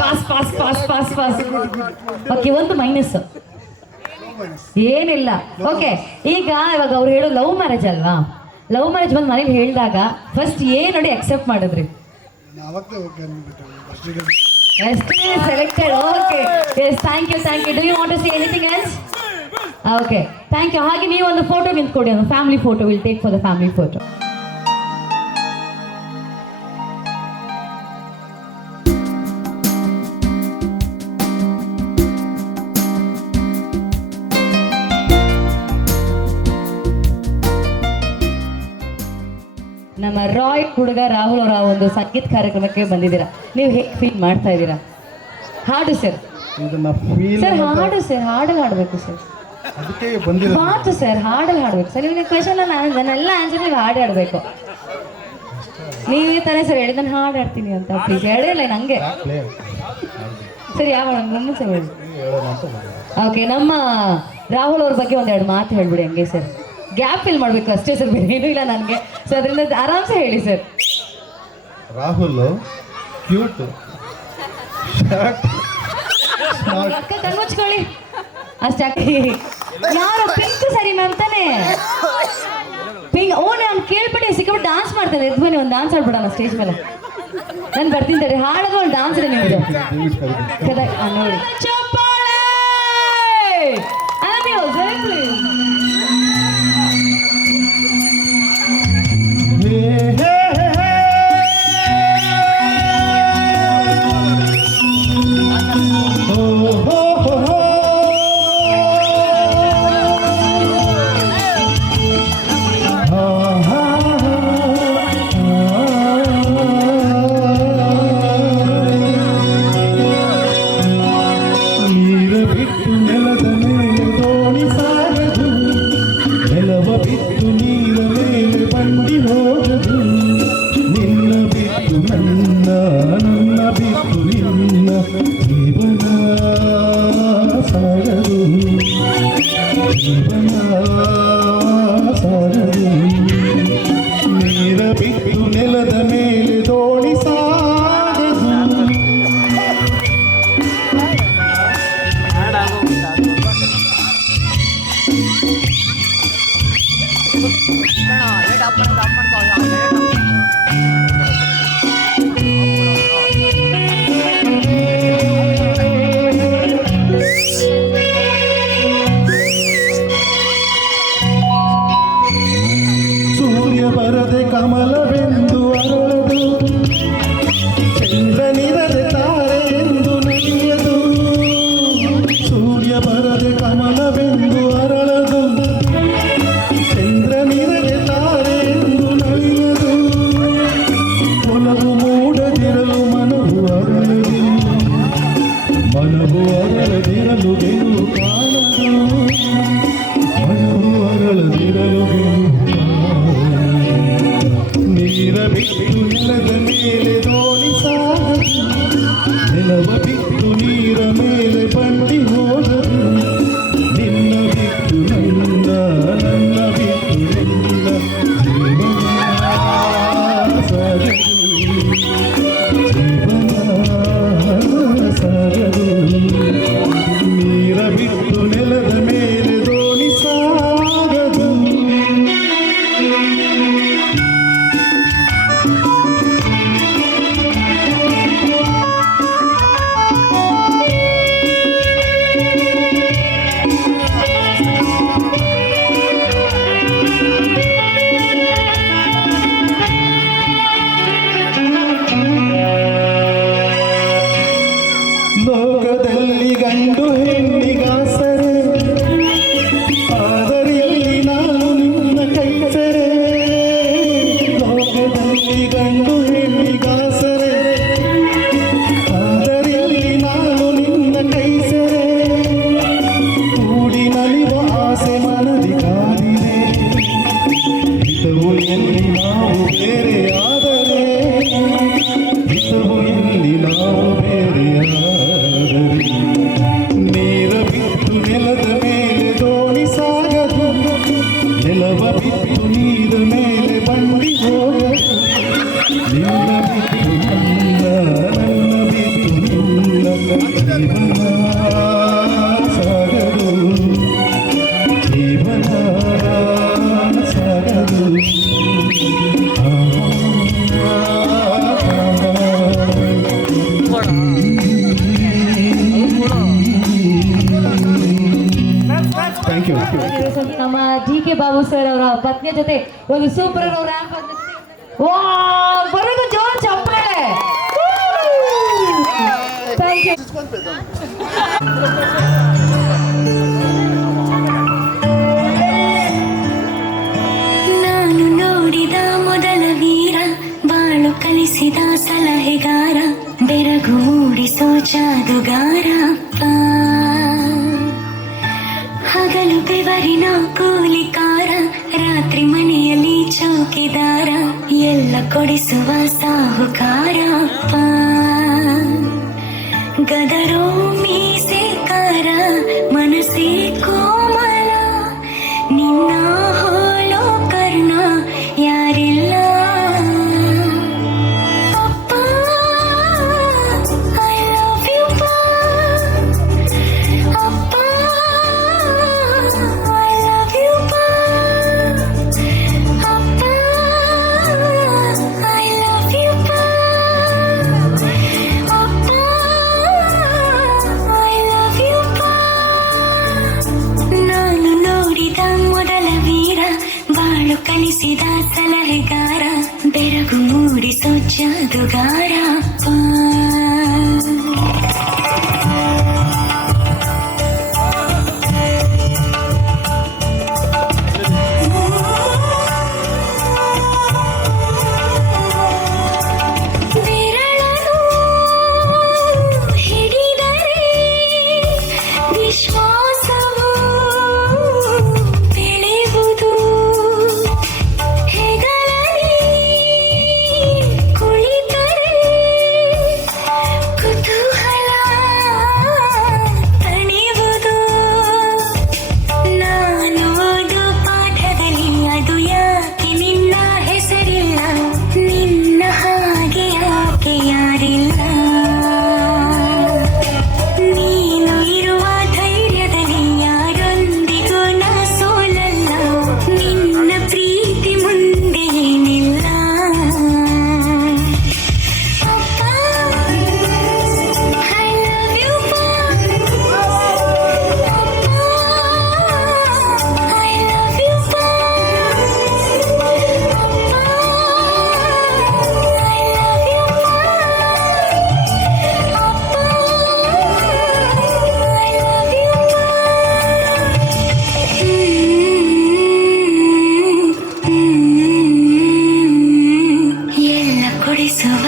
Pass pass pass pass pass. Okay ಒಂದು ಮೈನಸ್ ಏನಿಲ್ಲ. ಓಕೆ ಈಗ ಇವಾಗ ಅವ್ರು ಹೇಳೋ ಲವ್ ಮ್ಯಾರೇಜ್ ಅಲ್ವಾ? ಲವ್ ಮ್ಯಾರೇಜ್ ಬಂದು ಮನೇಲಿ ಹೇಳಿದಾಗ ಫಸ್ಟ್ ಏನು ನೋಡಿ ಅಕ್ಸೆಪ್ಟ್ ಮಾಡಿದ್ರಿ? Yesterday selected. Okay. Yes, thank you. Do you want to say anything else? Okay. Thank you. ಹಾಗೆ ನೀವು ಒಂದು ಫೋಟೋ ನಿಂತ್ಕೊಡಿ, ಒಂದು family photo. Will take for the family photo. ನಮ್ಮ ರಾಯ್ ಹುಡುಗ ರಾಹುಲ್ ಅವರ ಒಂದು ಸಂಗೀತ ಕಾರ್ಯಕ್ರಮಕ್ಕೆ ಬಂದಿದ್ದೀರಾ. ನೀವು ಹೇಗೆ ಫೀಲ್ ಮಾಡ್ತಾ ಇದ್ದೀರಾ? ಹಾಡು ಸರ್. ಸರ್ ಹಾಡು ಸರ್, ಹಾಡಲ್ಲಿ ಹಾಡಬೇಕು ಸರ್. ಮಾತು ಸರ್, ಹಾಡಲ್ಲಿ ಹಾಡಬೇಕು ಸರ್. ನಿಮಗೆ ಕ್ವೆಶನ್ ನಾನೆಲ್ಲ ಆನ್ಸರ್ ನೀವು ಹಾಡು ಹಾಡಬೇಕು. ನೀವೇ ತಾನೇ ಸರ್ ಹೇಳಿ ನಾನು ಹಾಡು ಹಾಡ್ತೀನಿ ಅಂತ. ಪ್ಲೀಸ್ ಹೇಳಿಲ್ಲ ನನಗೆ ಸರ್. ಯಾವ ನಮ್ಮ ಸರ್ ಹೇಳಿ. ಓಕೆ, ನಮ್ಮ ರಾಹುಲ್ ಅವ್ರ ಬಗ್ಗೆ ಒಂದೆರಡು ಮಾತು ಹೇಳ್ಬಿಡಿ ಹಂಗೆ ಸರ್. ಗ್ಯಾಪ್ ಫಿಲ್ ಮಾಡಬೇಕು ಅಷ್ಟೇ ಸರ್, ಬೇರೆ ಏನೂ ಇಲ್ಲ ನನಗೆ. ಸೊ ಅದರಿಂದ ಆರಾಮ್ಸೆ ಹೇಳಿ ಸರ್. ರಾಹುಲ್ ಕ್ಯೂಟ್, ಅಕ್ಕ ಕಣ್ಮುಚ್ಕೊಳ್ಳಿ ಅಷ್ಟೇ. ಯಾರು ಪಿಂಕ್ ಸರಿ ಮ್ಯಾಮ್ ತಾನೇ? ಪಿಂಕ್. ಓ ನಾನು ಕೇಳ್ಬಿಟ್ಟು ಸಿಕ್ಕಾಬಿಟ್ಟು ಡಾನ್ಸ್ ಮಾಡ್ತಾರೆ. ಎದ್ದು ಬನ್ನಿ, ಒಂದು ಡಾನ್ಸ್ ಆಡ್ಬಿಡೋಣ ಸ್ಟೇಜ್ ಮೇಲೆ. ನಾನು ಬರ್ತೀನಿ ತಡಿ. ಹಾಡೋದು ಒಂದು ಡಾನ್ಸ್ ಇದೆ ನಿಮ್ಮದು. ನೋಡಿ ಚಪ್ಪಾಳೆ. ನೀರ ಬಿಟ್ಟು ನೆಲದ ಮೇಲೆ ದೋಣಿ ಸಾಗದು. ಸೂರ್ಯ ಬರದೆ ಕಮಲವೆಂದು ಅರಳದು, ಚಂದ್ರನಿರದೆ ತಾರೆ ಎಂದು ನಡೆಯದು. ಸೂರ್ಯ ಬರದೆ ಕಮಲವೆಂದು ಅರಳದು, ಚಂದ್ರನಿರದೆ ತಾರೆ ಎಂದು ನಡೆಯದು. ಒಲವು ಮೂಡದಿರಲು ಮನವು ಅರಳದಿರಲು, ಮನವು ಅರಳದಿರಲು ಗೆಲುವು ಕಾಣದು. ಮನವು ಅರಳದಿರಲು ಗೆಲುವು ಕಾಣದು. ನಮ್ಮ ಡಿ ಕೆ ಬಾಬು ಸರ್ ಅವರ ಪತ್ನಿಯ ಜೊತೆ ಒಂದು ಸೂಪರ್ ಬರೋದು ಜೋರ್ ಚಪ್ಪಾಳೆ. Thank you. ನಾನು ನೋಡಿದ ಮೊದಲ ವೀರ, ಬಾಳು ಕಲಿಸಿದ ಸಲಹೆಗಾರ, ಬೆರಗು ಮೂಡಿಸೋ ಜಾದುಗಾರ, ಹಗಲು ಬೆವರಿನ ಕೂಲಿಕಾರ, ರಾತ್ರಿ ಮನೆಯಲ್ಲಿ ಚೌಕಿದಾರ, ಎಲ್ಲ ಕೊಡಿಸುವ ಸಾಹುಕಾರ, ಗದರೋ ಮೀಸೆಕಾರ, ಮನಸ್ಸೇ ಕೋಮಲ, ನಿನ್ನ ಹೋಲೋ ಕರ್ಣ ಯಾರಿಲ್ಲ. ಅಪ್ಪ ಐ ಲವ್ ಯು ಅಪ್ಪ, ಐ ಲವ್ ಯು ಅಪ್ಪ, ಐ ಲವ್ ಯು ಅಪ್ಪ, ಐ ಲವ್ ಯು. ನಾನು ನೋಡಿದ ಮೊದಲ ವೀರ, ಬಾಳು ಕಲಿಸಿದ ಸಲಹೆಗಾರ, ಬೆರಗು ಮೂಡಿಸೋ ಜಾದುಗಾರ, ಬೆರಳನು ಹಿಡಿದರೆ ವಿಶ್ವಾಸವು ಬೆಳೆಯುವುದು, ಹೆಗಲಲ್ಲಿ ಕುಳಿತರೆ ಕುತೂಹಲ ತಣಿಯುವುದು. ನಾನು ಓದೋ ಪಾಠದಲ್ಲಿ ಅದು ಯಾಕೆ ನಿನ್ನ ಹೆಸರಿಲ್ಲ, ನಿನ್ನ ಹಾಗೆ ಯಾಕೆ ಯಾರಿಲ್ಲ, ನೀನು ಇರುವ ಧೈರ್ಯದಲ್ಲಿ ಯಾರೊಂದಿಗೂ ನಾ ಸೋಲಲ್ಲ, ನಿನ್ನ ಪ್ರೀತಿ ಮುಂದೆ ಏನಿಲ್ಲ. ಅಪ್ಪ ಐ ಲವ್ ಯು ಅಪ್ಪ, ಐ ಲವ್ ಯು ಅಪ್ಪ, ಐ ಲವ್ ಯು ಅಪ್ಪ, ಐ ಲವ್ ಯು. ಎಲ್ಲ ಕೊಡಿಸುವ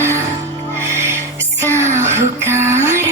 ಸಾಹುಕಾರ.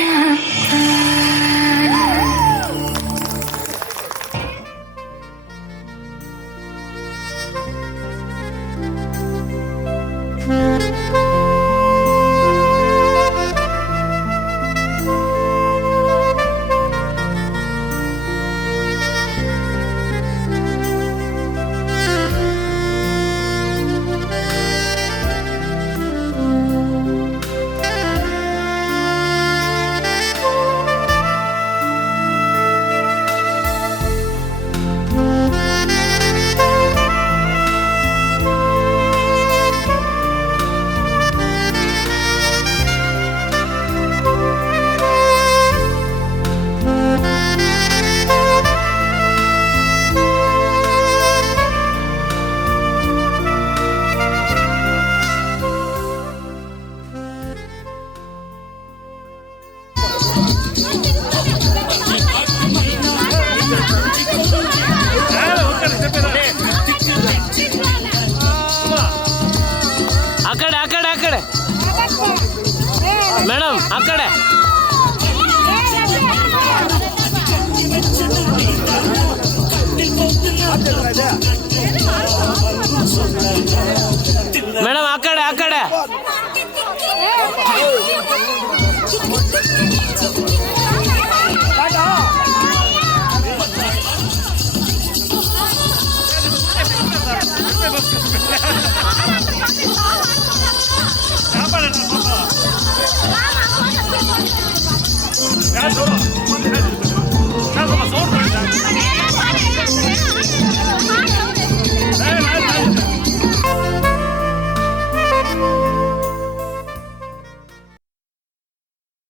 ಮೇಡಮ್ ಆ ಕಡೆ ಮೇಡಮ್ ಆ ಕಡೆ ಆ ಕಡೆ